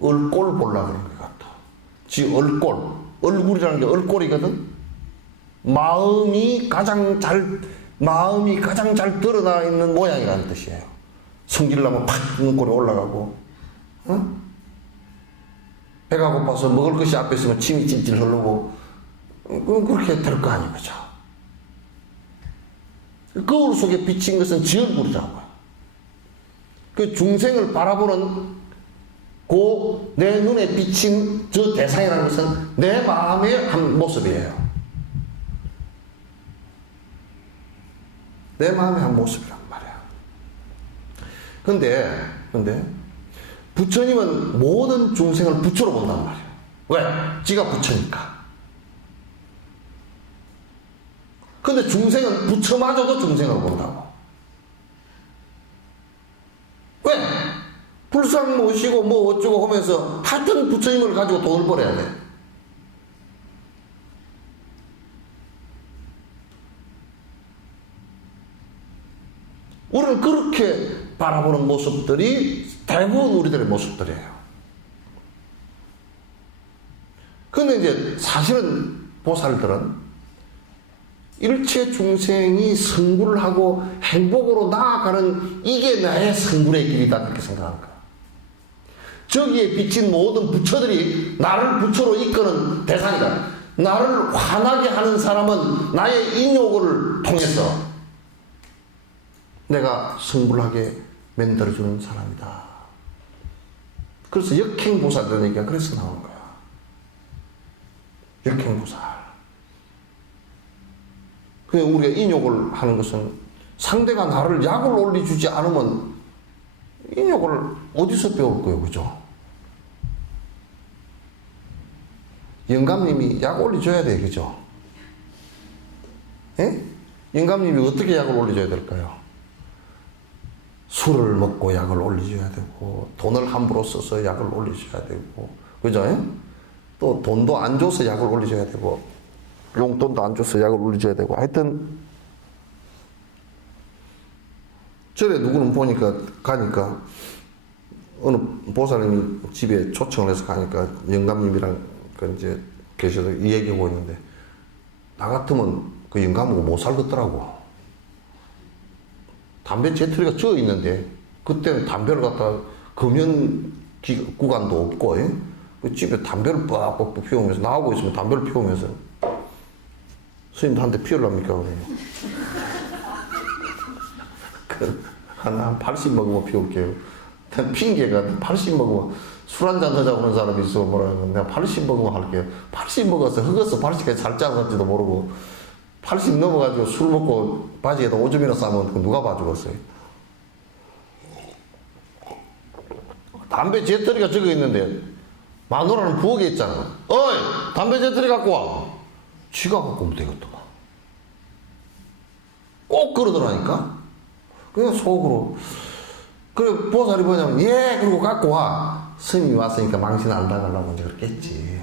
얼꼴 보려고 그러는 거야. 또. 지 얼꼴. 얼굴이라는 게 얼꼴이거든. 마음이 가장 잘 드러나 있는 모양이라는 뜻이에요. 성질나면 팍 눈꼴이 올라가고, 응? 배가 고파서 먹을 것이 앞에 있으면 침이 찔찔 흐르고, 그렇게 될 거 아니에요, 그죠? 거울 속에 비친 것은 지 얼굴이라고요. 그 중생을 바라보는 내 눈에 비친 저 대상이라는 것은 내 마음의 한 모습이에요. 내 마음의 한 모습이란 말이야. 근데 부처님은 모든 중생을 부처로 본단 말이야. 왜? 지가 부처니까. 근데 중생은 부처마저도 중생으로 본다고. 왜? 불상 모시고 뭐 어쩌고 하면서 하여튼 부처님을 가지고 돈을 벌어야 돼. 우리는 그렇게 바라보는 모습들이 대부분 우리들의 모습들이에요. 근데 이제 사실은 보살들은 일체 중생이 성불을 하고 행복으로 나아가는 이게 나의 성불의 길이다 그렇게 생각하는 거야. 저기에 비친 모든 부처들이 나를 부처로 이끄는 대상이다. 나를 화나게 하는 사람은 나의 인욕을 통해서 내가 성불하게 만들어주는 사람이다. 그래서 역행보살이라는 얘기가 그래서 나온 거야. 역행보살. 그냥 우리가 인욕을 하는 것은 상대가 나를 약을 올려주지 않으면 인욕을 어디서 배울 거예요, 그죠? 영감님이 약 올려줘야 돼, 그죠? 예? 영감님이 어떻게 약을 올려줘야 될까요? 술을 먹고 약을 올려줘야 되고, 돈을 함부로 써서 약을 올려줘야 되고, 그죠? 또 돈도 안 줘서 약을 올려줘야 되고, 용돈도 안 줘서 약을 올려줘야 되고, 하여튼, 전에 누구는 가니까, 어느 보살님이 집에 초청을 해서 가니까, 영감님이랑 이제 계셔서 이 얘기하고 있는데, 나 같으면 그 영감하고 못 살겠더라고. 담배 재떨이가 쪄 있는데, 그때는 담배를 갖다 금연 구간도 없고, 그 집에 담배를 빡빡 피우면서, 나오고 있으면 담배를 피우면서, 스님도 한 대 피우랍니까? 한 80 먹으면 피울게요. 핑계가 80 먹으면 술 한잔 하자고 하는 사람이 있어. 뭐라는 내가 80 먹으면 할게요. 80 먹어서 흑어서 80까지 살짝 할지도 모르고 80 넘어가지고 술 먹고 바지에다 오줌이나 싸면 누가 봐주겠어요? 담배 재떨이가 저기 있는데 마누라는 부엌에 있잖아. 어이! 담배 재떨이 갖고 와! 지가 갖고 오면 되겠더만. 꼭 그러더라니까. 그냥 속으로. 그래, 보살이 뭐냐면, 예! 그러고 갖고 와. 스님이 왔으니까 망신 안 당하려고 이제 그랬겠지.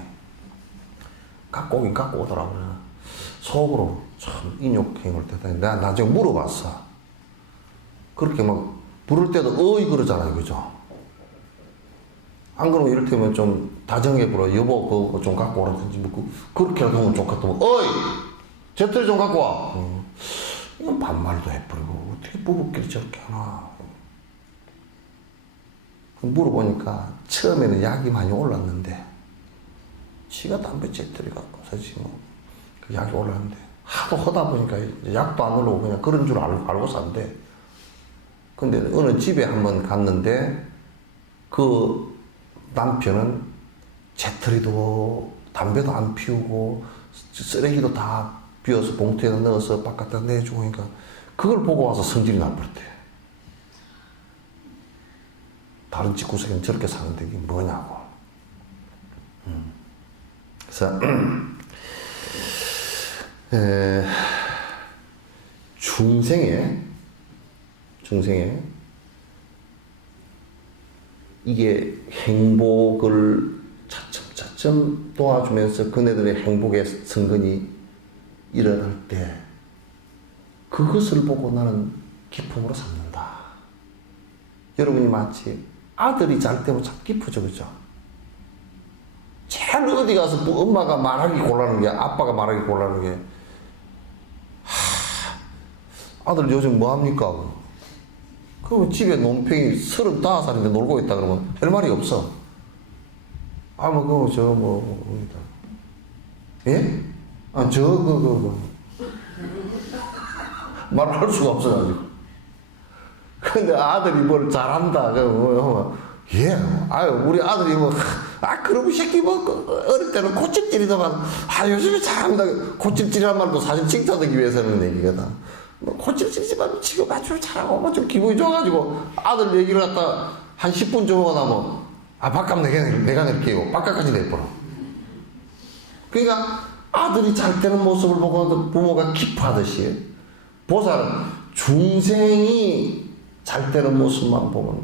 갖고 오긴 갖고 오더라고요. 속으로 참 인욕행을 대단히. 내가 나중에 물어봤어. 그렇게 막 부를 때도 어이 그러잖아요. 그죠? 안 그러면 이를테면 좀 다정하게 불어. 여보, 그거 좀 갖고 오라든지. 뭐 그렇게라도 하면 좋겠다고. 어이! 제트리 좀 갖고 와. 이건 반말도 해버리고. 어떻게 부부끼리 저렇게 하나. 물어보니까 처음에는 약이 많이 올랐는데 지가 담배 제트리 갖고 사실 그 약이 올랐는데 하도 하다 보니까 약도 안 올라오고 그냥 그런 줄 알고 산대. 근데 어느 집에 한번 갔는데 그 남편은 제트리도 담배도 안 피우고 쓰레기도 다 비워서 봉투에다 넣어서 바깥에 내주고 하니까 그걸 보고 와서 성질이 나버렸대. 다른 집구석에는 저렇게 사는데 이게 뭐냐고. 그래서 중생에 이게 행복을 차츰 도와주면서 그네들의 행복의 성근이 일어날 때 그것을 보고 나는 기쁨으로 삼는다. 여러분이 마치 아들이 잘 때면 참 기쁘죠, 그죠? 제일 어디 가서 엄마가 말하기 곤란한 게, 아빠가 말하기 곤란한 게, 아들 요즘 뭐합니까? 그럼 집에 논팽이 35살인데 놀고 있다 그러면 할 말이 없어. 뭡니다. 예? 말을 할 수가 없어가지고. 근데 아들이 뭘 잘한다. 예, 우리 아들이 그러면 새끼 어릴 때는 고집질이더만, 요즘에 잘합니다. 고집질이란 말도 사실 칭찬하기 위해서는 얘기거든. 고집질이지만 지금 아주 잘하고, 좀 기분이 좋아가지고, 아들 얘기를 갖다 한 10분 정도가 나면, 밥값 내가 낼게요. 밥값까지 내버려. 그러니까 아들이 잘 되는 모습을 보고 부모가 기뻐하듯이, 보살은 중생이 잘 되는 모습만 보면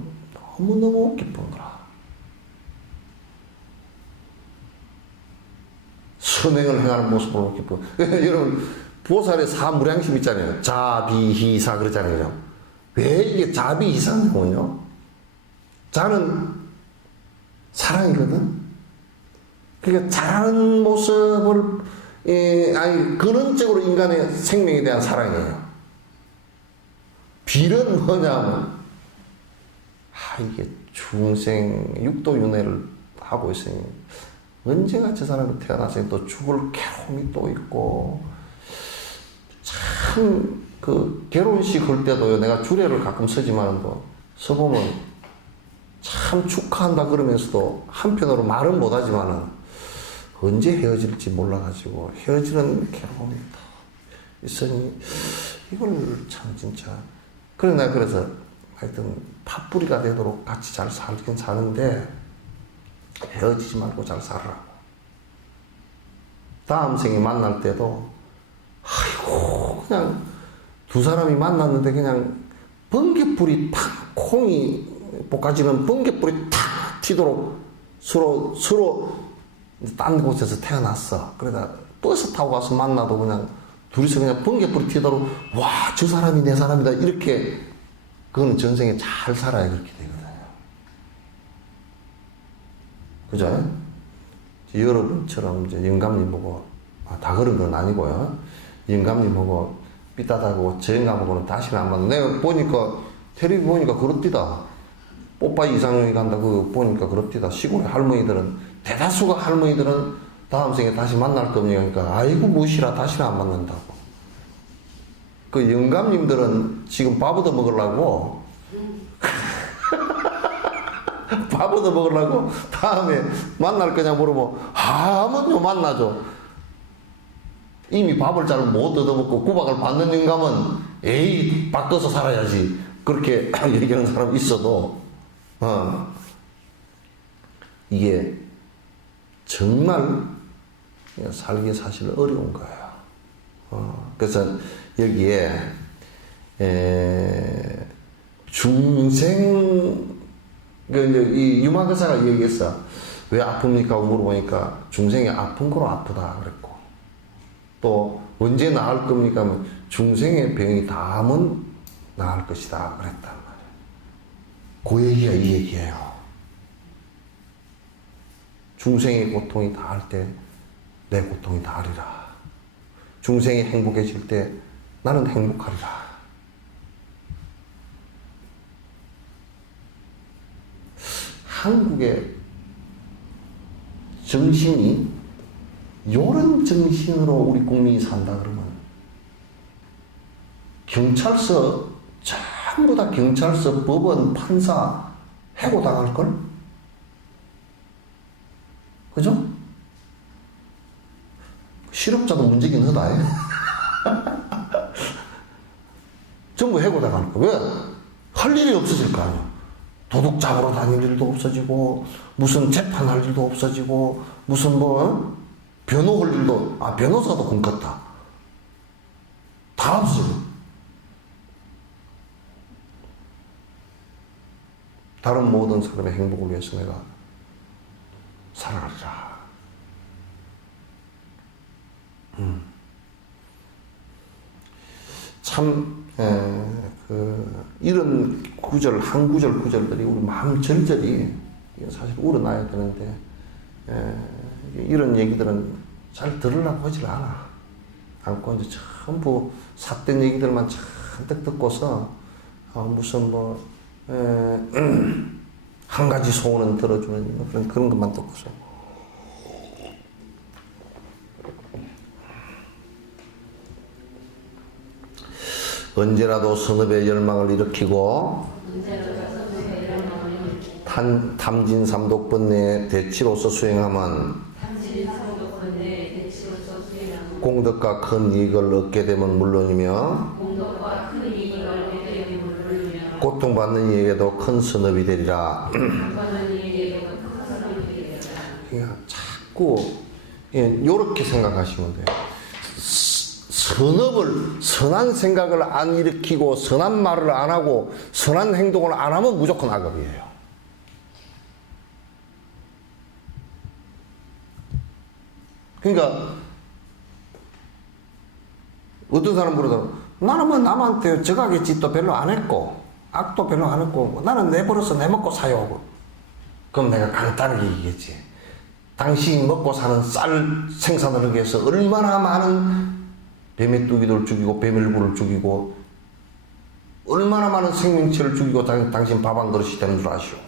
너무너무 기쁜 거라. 선행을 행하는 모습을 보면 기뻐. 여러분, 보살의 사무량심 있잖아요. 자비희사 그러잖아요. 왜 이게 자비희사냐면요. 자는 사랑이거든. 그러니까 잘하는 모습을, 근원적으로 인간의 생명에 대한 사랑이에요. 비는 뭐냐면, 이게 중생, 육도윤회를 하고 있으니, 언젠가 저 사람이 태어나서 또 죽을 괴로움이 또 있고, 참, 결혼식 할 때도요, 내가 주례를 가끔 쓰지만, 써보면, 참 축하한다 그러면서도, 한편으로 말은 못하지만은, 언제 헤어질지 몰라가지고, 헤어지는 괴로움이 또 있으니, 이걸 참 진짜, 그래서 하여튼 팥뿌리가 되도록 같이 잘 살긴 사는데 헤어지지 말고 잘 살아라고. 다음 생에 만날 때도 그냥 두 사람이 만났는데 그냥 번개불이 탁, 콩이 볶아지는 번개불이 탁 튀도록 서로 딴 곳에서 태어났어. 그러다 버스 타고 가서 만나도 그냥 둘이서 그냥 번개불이 튀도록 저 사람이 내 사람이다 이렇게. 그거는 전생에 잘 살아야 그렇게 되거든요. 그죠? 여러분처럼 이제 영감님 보고, 다 그런 건 아니고요. 영감님 보고 삐딱하고 저 영감하고는 다시는 안 만나. 내가 보니까, 텔레비 보니까 그렇디다. 뽀빠이 이상형이 간다, 그거 보니까 그렇디다. 시골의 할머니들은, 대다수가 할머니들은 다음 생에 다시 만날 겁니다. 그러니까, 아이고, 무시라, 다시는 안 만난다고. 그 영감님들은 지금 밥 얻어 먹으려고 밥 얻어 먹으려고 다음에 만날 거냐 물어보면 하면요 만나죠. 이미 밥을 잘 못 얻어먹고 구박을 받는 영감은 에이 바꿔서 살아야지 그렇게 얘기하는 사람 있어도 이게 정말 살기 사실 어려운 거예요. 그래서 여기에 중생, 이 유막 의사가 얘기했어. 왜 아픕니까? 물어보니까 중생이 아픈 거로 아프다 그랬고, 또 언제 나을 겁니까? 하면 중생의 병이 닿으면 나을 것이다 그랬단 말이에요. 그 얘기가 이 얘기예요. 중생의 고통이 닿을 때 내 고통이 닿으리라. 중생이 행복해질 때 나는 행복하리라. 한국의 정신이 요런 정신으로 우리 국민이 산다 그러면 경찰서 전부 다 경찰서, 법원, 판사 해고 당할걸? 그죠? 실업자도 문제긴 하다. 전부 해고 당할 거. 왜? 할 일이 없어질 거 아니야. 도둑 잡으러 다닐 일도 없어지고, 무슨 재판할 일도 없어지고, 무슨 변호할 일도, 변호사도 꿈꿨다. 다 없어져. 다른 모든 사람의 행복을 위해서 내가 살아가리라. 참, 이런 구절, 한 구절 구절들이 우리 마음 절절히 사실 우러나야 되는데, 이런 얘기들은 잘 들으려고 하질 않아. 않고 이제 전부 삿된 얘기들만 잔뜩 듣고서, 무슨 한 가지 소원은 들어주는 그런 것만 듣고서. 언제라도 선업의 열망을 일으키고 탐진삼독번뇌의 대치로서 수행하면 공덕과 큰 이익을 얻게 되면 물론이며 고통받는 이에게도 큰 선업이 되리라. 그러니까 자꾸 이렇게 생각하시면 돼요. 선한 생각을 안 일으키고 선한 말을 안 하고 선한 행동을 안 하면 무조건 악업이에요. 그러니까 어떤 사람 그러더라고. 나는 남한테 저가게 짓도 별로 안 했고 악도 별로 안 했고 나는 내버려서 내 먹고 사요. 그럼 내가 간단하게 얘기했지. 당신이 먹고 사는 쌀 생산을 하기 위해서 얼마나 많은 뱀의뚜기들 죽이고 뱀일구를 죽이고 얼마나 많은 생명체를 죽이고 당신 밥 한 그릇이 되는 줄 아시오.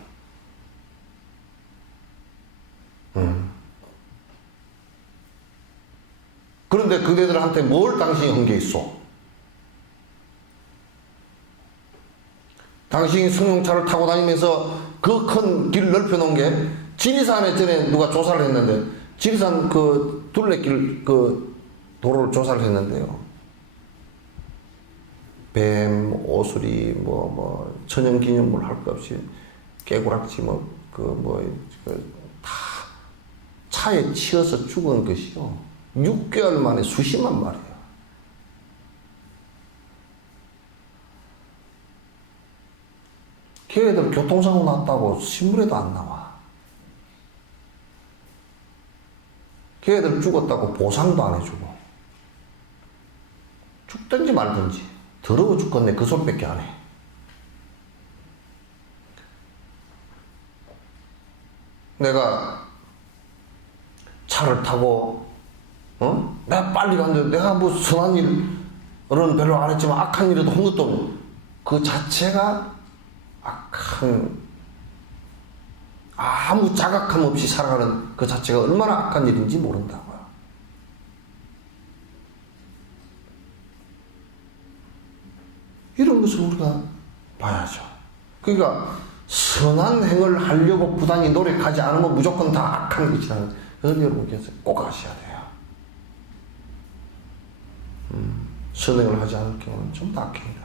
그런데 그대들한테 뭘 당신이 한 게 있어? 당신이 승용차를 타고 다니면서 그 큰 길 넓혀놓은 게 지리산에 전에 누가 조사를 했는데 지리산 그 둘레길 그 도로를 조사를 했는데요. 뱀, 오수리, 천연기념물 할 것 없이 깨구락지 다 차에 치여서 죽은 것이요. 6개월 만에 수십만 마리예요. 걔네들 교통사고 났다고 신문에도 안 나와. 걔네들 죽었다고 보상도 안 해주고. 죽든지 말든지 더러워 죽겠네 그 소리밖에 안 해. 내가 차를 타고 내가 빨리 갔는데 내가 뭐 선한 일은 별로 안 했지만 악한 일에도 한 것도 없고 그 자체가 악한 아무 자각함 없이 살아가는 그 자체가 얼마나 악한 일인지 모른다고요. 이런 것을 우리가 봐야죠. 그러니까 선한 행을 하려고 부단히 노력하지 않으면 무조건 다 악한 것이라는 그걸 여러분께서 꼭 아셔야 돼요. 선행을 하지 않을 경우는 전부 다 악행이다.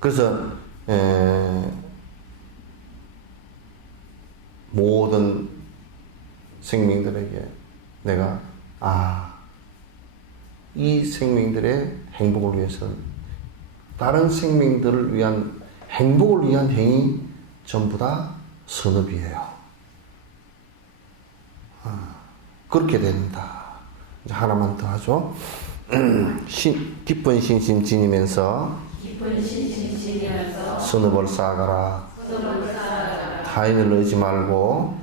그래서 모든 생명들에게 내가 이 생명들의 행복을 위해서는 다른 생명들을 위한 행복을 위한 행위 전부 다 선업이에요. 그렇게 됩니다. 이제 하나만 더 하죠. 깊은 신심 지니면서 선업을 쌓아가라. 타인을 의지 말고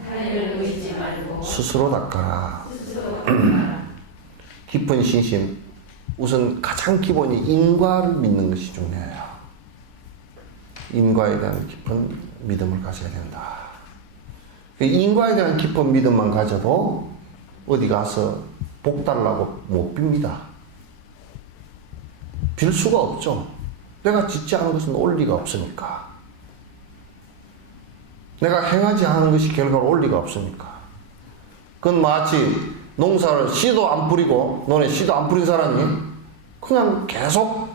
스스로 닦아라. 깊은 신심, 우선 가장 기본이 인과를 믿는 것이 중요해요. 인과에 대한 깊은 믿음을 가져야 된다. 인과에 대한 깊은 믿음만 가져도 어디 가서 복 달라고 못 빕니다. 빌 수가 없죠. 내가 짓지 않은 것은 올 리가 없으니까. 내가 행하지 않은 것이 결과로 올 리가 없으니까. 그건 마치 농사를 씨도 안 뿌리고 너네 씨도 안 뿌린 사람이 그냥 계속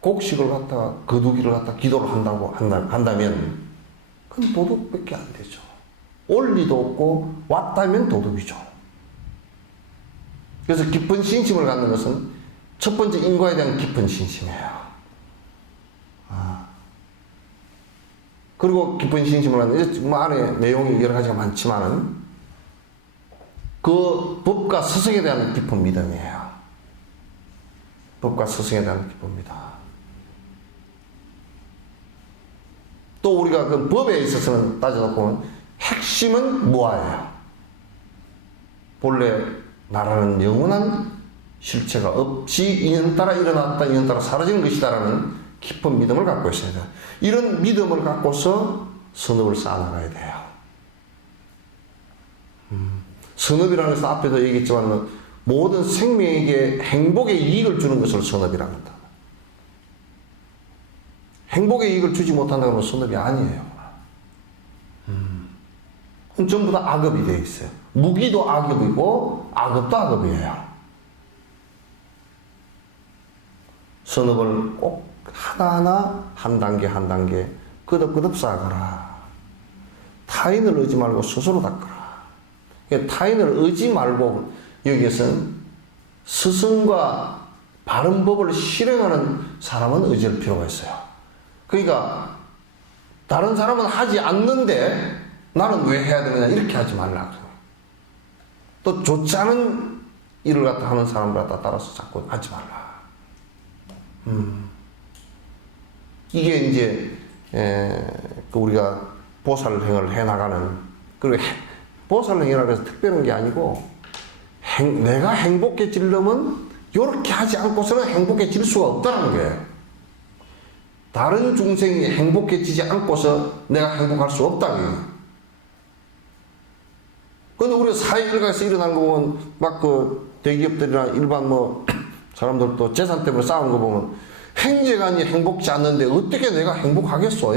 곡식을 갖다가 거두기를 갖다 기도를 한다면 그건 도둑밖에 안 되죠. 올 리도 없고 왔다면 도둑이죠. 그래서 깊은 신심을 갖는 것은 첫 번째 인과에 대한 깊은 신심이에요. 그리고 깊은 신심을 갖는 안에 내용이 여러 가지가 많지만은 그 법과 스승에 대한 깊은 믿음이에요. 법과 스승에 대한 깊은 믿음. 또 우리가 그 법에 있어서는 따져서 보면 핵심은 무아예요. 본래 나라는 영원한 실체가 없이 인연 따라 일어났다, 인연 따라 사라지는 것이다라는 깊은 믿음을 갖고 있어야 돼요. 이런 믿음을 갖고서 선업을 쌓아나가야 돼요. 선업이라는 것은 앞에도 얘기했지만 모든 생명에게 행복의 이익을 주는 것을 선업이라고 한다. 행복의 이익을 주지 못한다는 건 선업이 아니에요. 전부 다 악업이 되어 있어요. 무기도 악업이고 악업도 악업이에요. 선업을 꼭 하나하나 한 단계 한 단계 끄덕끄덕 쌓아가라. 타인을 의지 말고 스스로 닦아라. 타인을 의지 말고 여기에서는 스승과 바른 법을 실행하는 사람은 의지할 필요가 있어요. 그러니까 다른 사람은 하지 않는데 나는 왜 해야 되느냐 이렇게 하지 말라. 또 좋지 않은 일을 갖다 하는 사람을 갖다 따라서 자꾸 하지 말라. 이게 이제 우리가 보살행을 해나가는, 그리고 보살행이라고 해서 특별한 게 아니고 내가 행복해지려면 이렇게 하지 않고서는 행복해질 수가 없다는 거예요. 다른 중생이 행복해지지 않고서 내가 행복할 수 없다는 거예요. 근데 우리가 사회 일각에서 일어나는 거 보면 막 그 대기업들이나 일반 사람들도 재산 때문에 싸우는 거 보면 행제간이 행복지 않는데 어떻게 내가 행복하겠어?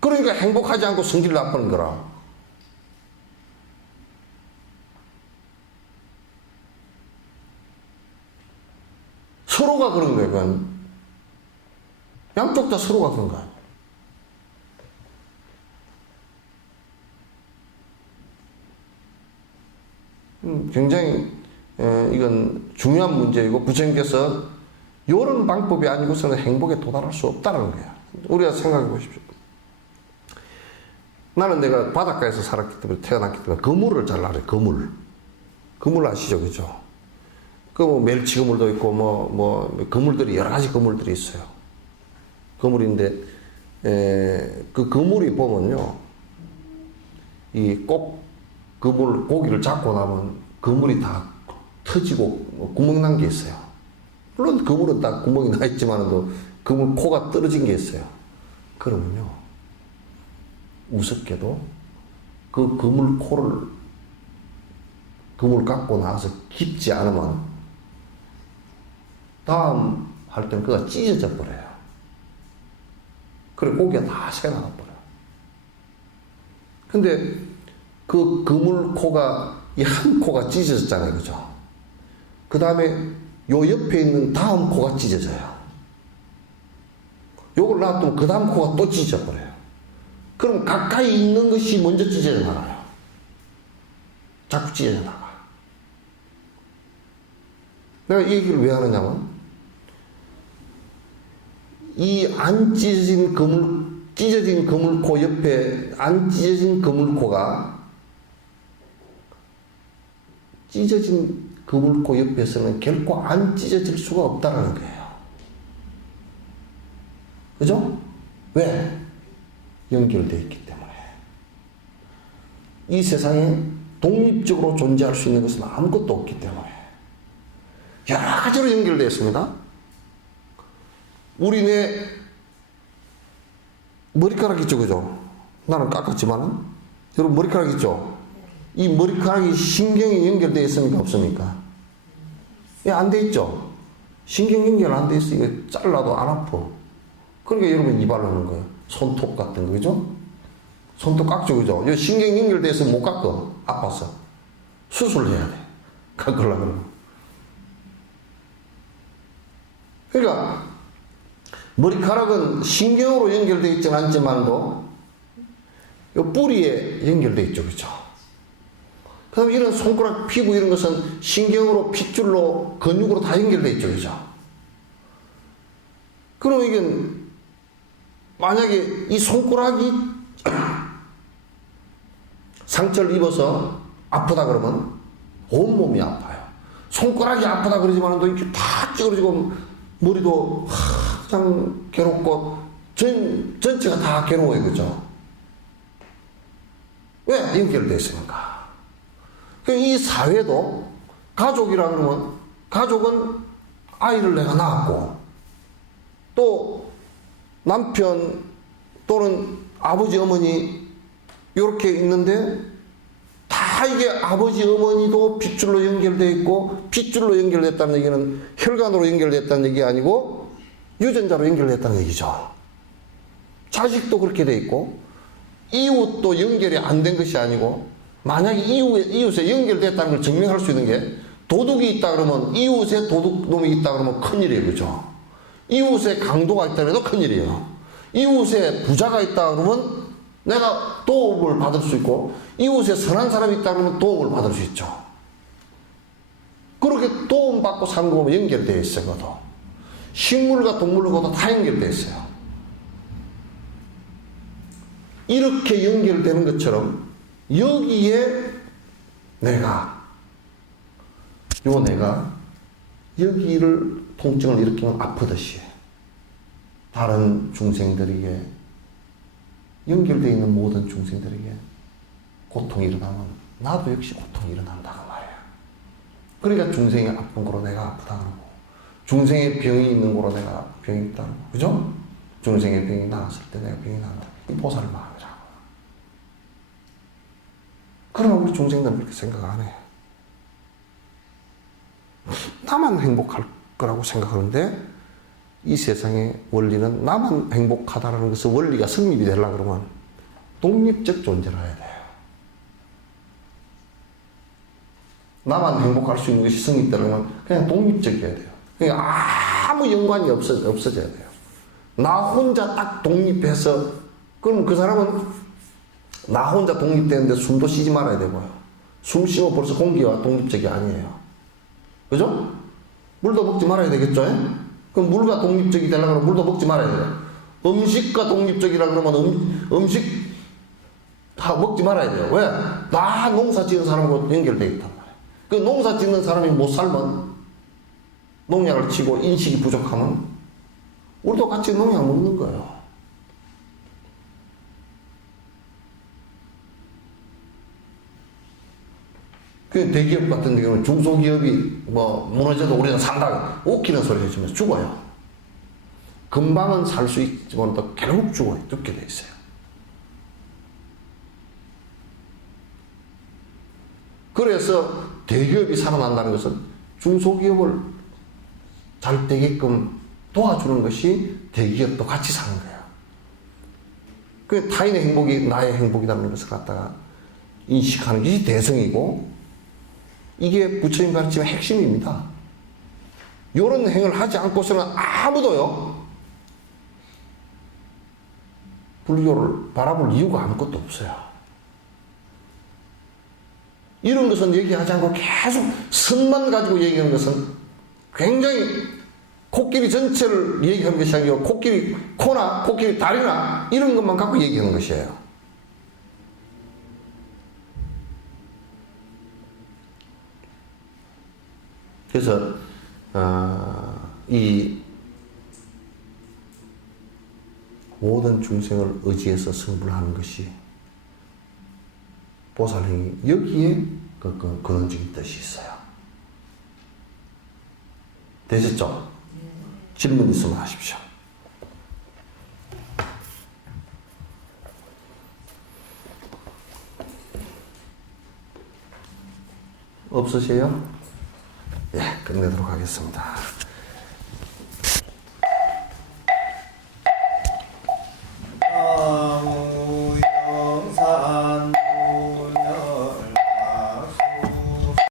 그러니까 행복하지 않고 성질 나쁘는 거라. 서로가 그런 거예요. 그건. 양쪽 다 서로가 그런 거야. 굉장히 이건 중요한 문제이고 부처님께서 이런 방법이 아니고서는 행복에 도달할 수 없다는 거야. 우리가 생각해 보십시오. 나는 내가 바닷가에서 살았기 때문에 태어났기 때문에 그물을 잘 알아요. 그물 아시죠, 그죠? 그 멸치 그물도 있고 그물들이 여러 가지 그물들이 있어요. 그물인데 그 그물이 보면요, 이 꼭 그물 고기를 잡고 나면 그물이 다 터지고 구멍 난 게 있어요. 물론 그물은 다 구멍이 나 있지만도 그물 코가 떨어진 게 있어요. 그러면요, 우습게도 그 그물 코를 그물 갖고 나서 깊지 않으면 다음 할 때는 그가 찢어져 버려요. 그리고 고기가 다 새나가 버려요. 근데 그 그물 코가 이 한 코가 찢어졌잖아요, 그죠? 그 다음에 요 옆에 있는 다음 코가 찢어져요. 요걸 놔두면 그 다음 코가 또 찢어져 버려요. 그럼 가까이 있는 것이 먼저 찢어져 나가요. 자꾸 찢어져 나가. 내가 이 얘기를 왜 하느냐면, 이 안 찢어진 찢어진 그물코 옆에, 안 찢어진 그물코가, 찢어진 그물코 옆에서는 결코 안 찢어질 수가 없다는 거예요. 그죠? 왜? 연결되어 있기 때문에. 이 세상에 독립적으로 존재할 수 있는 것은 아무것도 없기 때문에. 여러 가지로 연결되어 있습니다. 우리 내 머리카락 있죠, 그죠? 나는 깎았지만은, 여러분 머리카락 있죠? 이 머리카락이 신경이 연결되어 있습니까, 없습니까? 예, 안 돼 있죠? 신경 연결 안 돼 있어. 이거 잘라도 안 아파. 그러니까 여러분 이발하는 거예요. 손톱 같은 거, 그죠? 손톱 깎죠, 그죠? 이 신경 연결되어 있으면 못 깎아. 아파서. 수술해야 돼. 깎으려고 그러면. 그러니까, 머리카락은 신경으로 연결되어 있지는 않지만도, 이 뿌리에 연결되어 있죠, 그죠? 그다음 이런 손가락 피부 이런 것은 신경으로 핏줄로 근육으로 다 연결되어 있죠, 그죠? 그럼 이건 만약에 이 손가락이 상처를 입어서 아프다 그러면 온몸이 아파요. 손가락이 아프다 그러지만도 이렇게 다 찌그러지고 머리도 가장 괴롭고 전체가 다 괴로워요, 그죠? 왜 연결되어 있습니까? 이 사회도 가족이라 그러면 가족은 아이를 내가 낳았고 또 남편 또는 아버지 어머니 이렇게 있는데 다 이게 아버지 어머니도 핏줄로 연결되어 있고 핏줄로 연결됐다는 얘기는 혈관으로 연결됐다는 얘기 아니고 유전자로 연결됐다는 얘기죠. 자식도 그렇게 돼 있고 이웃도 연결이 안 된 것이 아니고 만약에 이웃에 연결됐다는 걸 증명할 수 있는 게 도둑이 있다 그러면 이웃에 도둑놈이 있다 그러면 큰일이에요, 그죠? 이웃에 강도가 있다 그래도 큰일이에요. 이웃에 부자가 있다 그러면 내가 도움을 받을 수 있고 이웃에 선한 사람이 있다 그러면 도움을 받을 수 있죠. 그렇게 도움받고 사는 거 보면 연결되어 있어요, 그것도. 식물과 동물과도 다 연결되어 있어요. 이렇게 연결되는 것처럼 여기에 내가 여기를 통증을 일으키면 아프듯이 다른 중생들에게 연결되어 있는 모든 중생들에게 고통이 일어나면 나도 역시 고통이 일어난다고 말이에요. 그러니까 중생이 아픈 거로 내가 아프다 그러고 중생의 병이 있는 거로 내가 병이 있다 그러고 그죠? 중생의 병이 나았을 때 내가 병이 난다. 이 보살 마음이라고. 그러나 우리 중생들은 그렇게 생각 안 해요. 나만 행복할 거라고 생각하는데 이 세상의 원리는 나만 행복하다라는 것은 원리가 성립이 되려고 그러면 독립적 존재를 해야 돼요. 나만 행복할 수 있는 것이 성립되려면 그냥 독립적이어야 돼요. 그러니까 아무 연관이 없어져야 돼요. 나 혼자 딱 독립해서 그럼 그 사람은 나 혼자 독립되는데 숨도 쉬지 말아야 되고요. 숨 쉬면 벌써 공기와 독립적이 아니에요. 그죠? 물도 먹지 말아야 되겠죠? 그럼 물과 독립적이 되려고 하면 물도 먹지 말아야 돼요. 음식과 독립적이라 그러면 음식 다 먹지 말아야 돼요. 왜? 나 농사 지은 사람하고 연결되어 있단 말이에요. 그 농사 짓는 사람이 못 살면 농약을 치고 인식이 부족하면 우리도 같이 농약 먹는 거예요. 그 대기업 같은 경우는 중소기업이 뭐 무너져도 우리는 산다. 웃기는 소리 해주면서 죽어요. 금방은 살 수 있지만 또 결국 죽어요. 죽게 돼 있어요. 그래서 대기업이 살아난다는 것은 중소기업을 잘 되게끔 도와주는 것이 대기업도 같이 사는 거예요. 그 타인의 행복이 나의 행복이라는 것을 갖다가 인식하는 것이 대성이고 이게 부처님 가르침의 핵심입니다. 이런 행을 하지 않고서는 아무도요 불교를 바라볼 이유가 아무것도 없어요. 이런 것은 얘기하지 않고 계속 선만 가지고 얘기하는 것은 굉장히 코끼리 전체를 얘기하는 것이 아니고 코끼리 코나 코끼리 다리나 이런 것만 갖고 얘기하는 것이에요. 그래서 이 모든 중생을 의지해서 승부를 하는 것이 보살행위, 여기에 그 근원적인 뜻이 있어요. 되셨죠? 질문 있으면 하십시오. 없으세요? 예, 끝내도록 하겠습니다.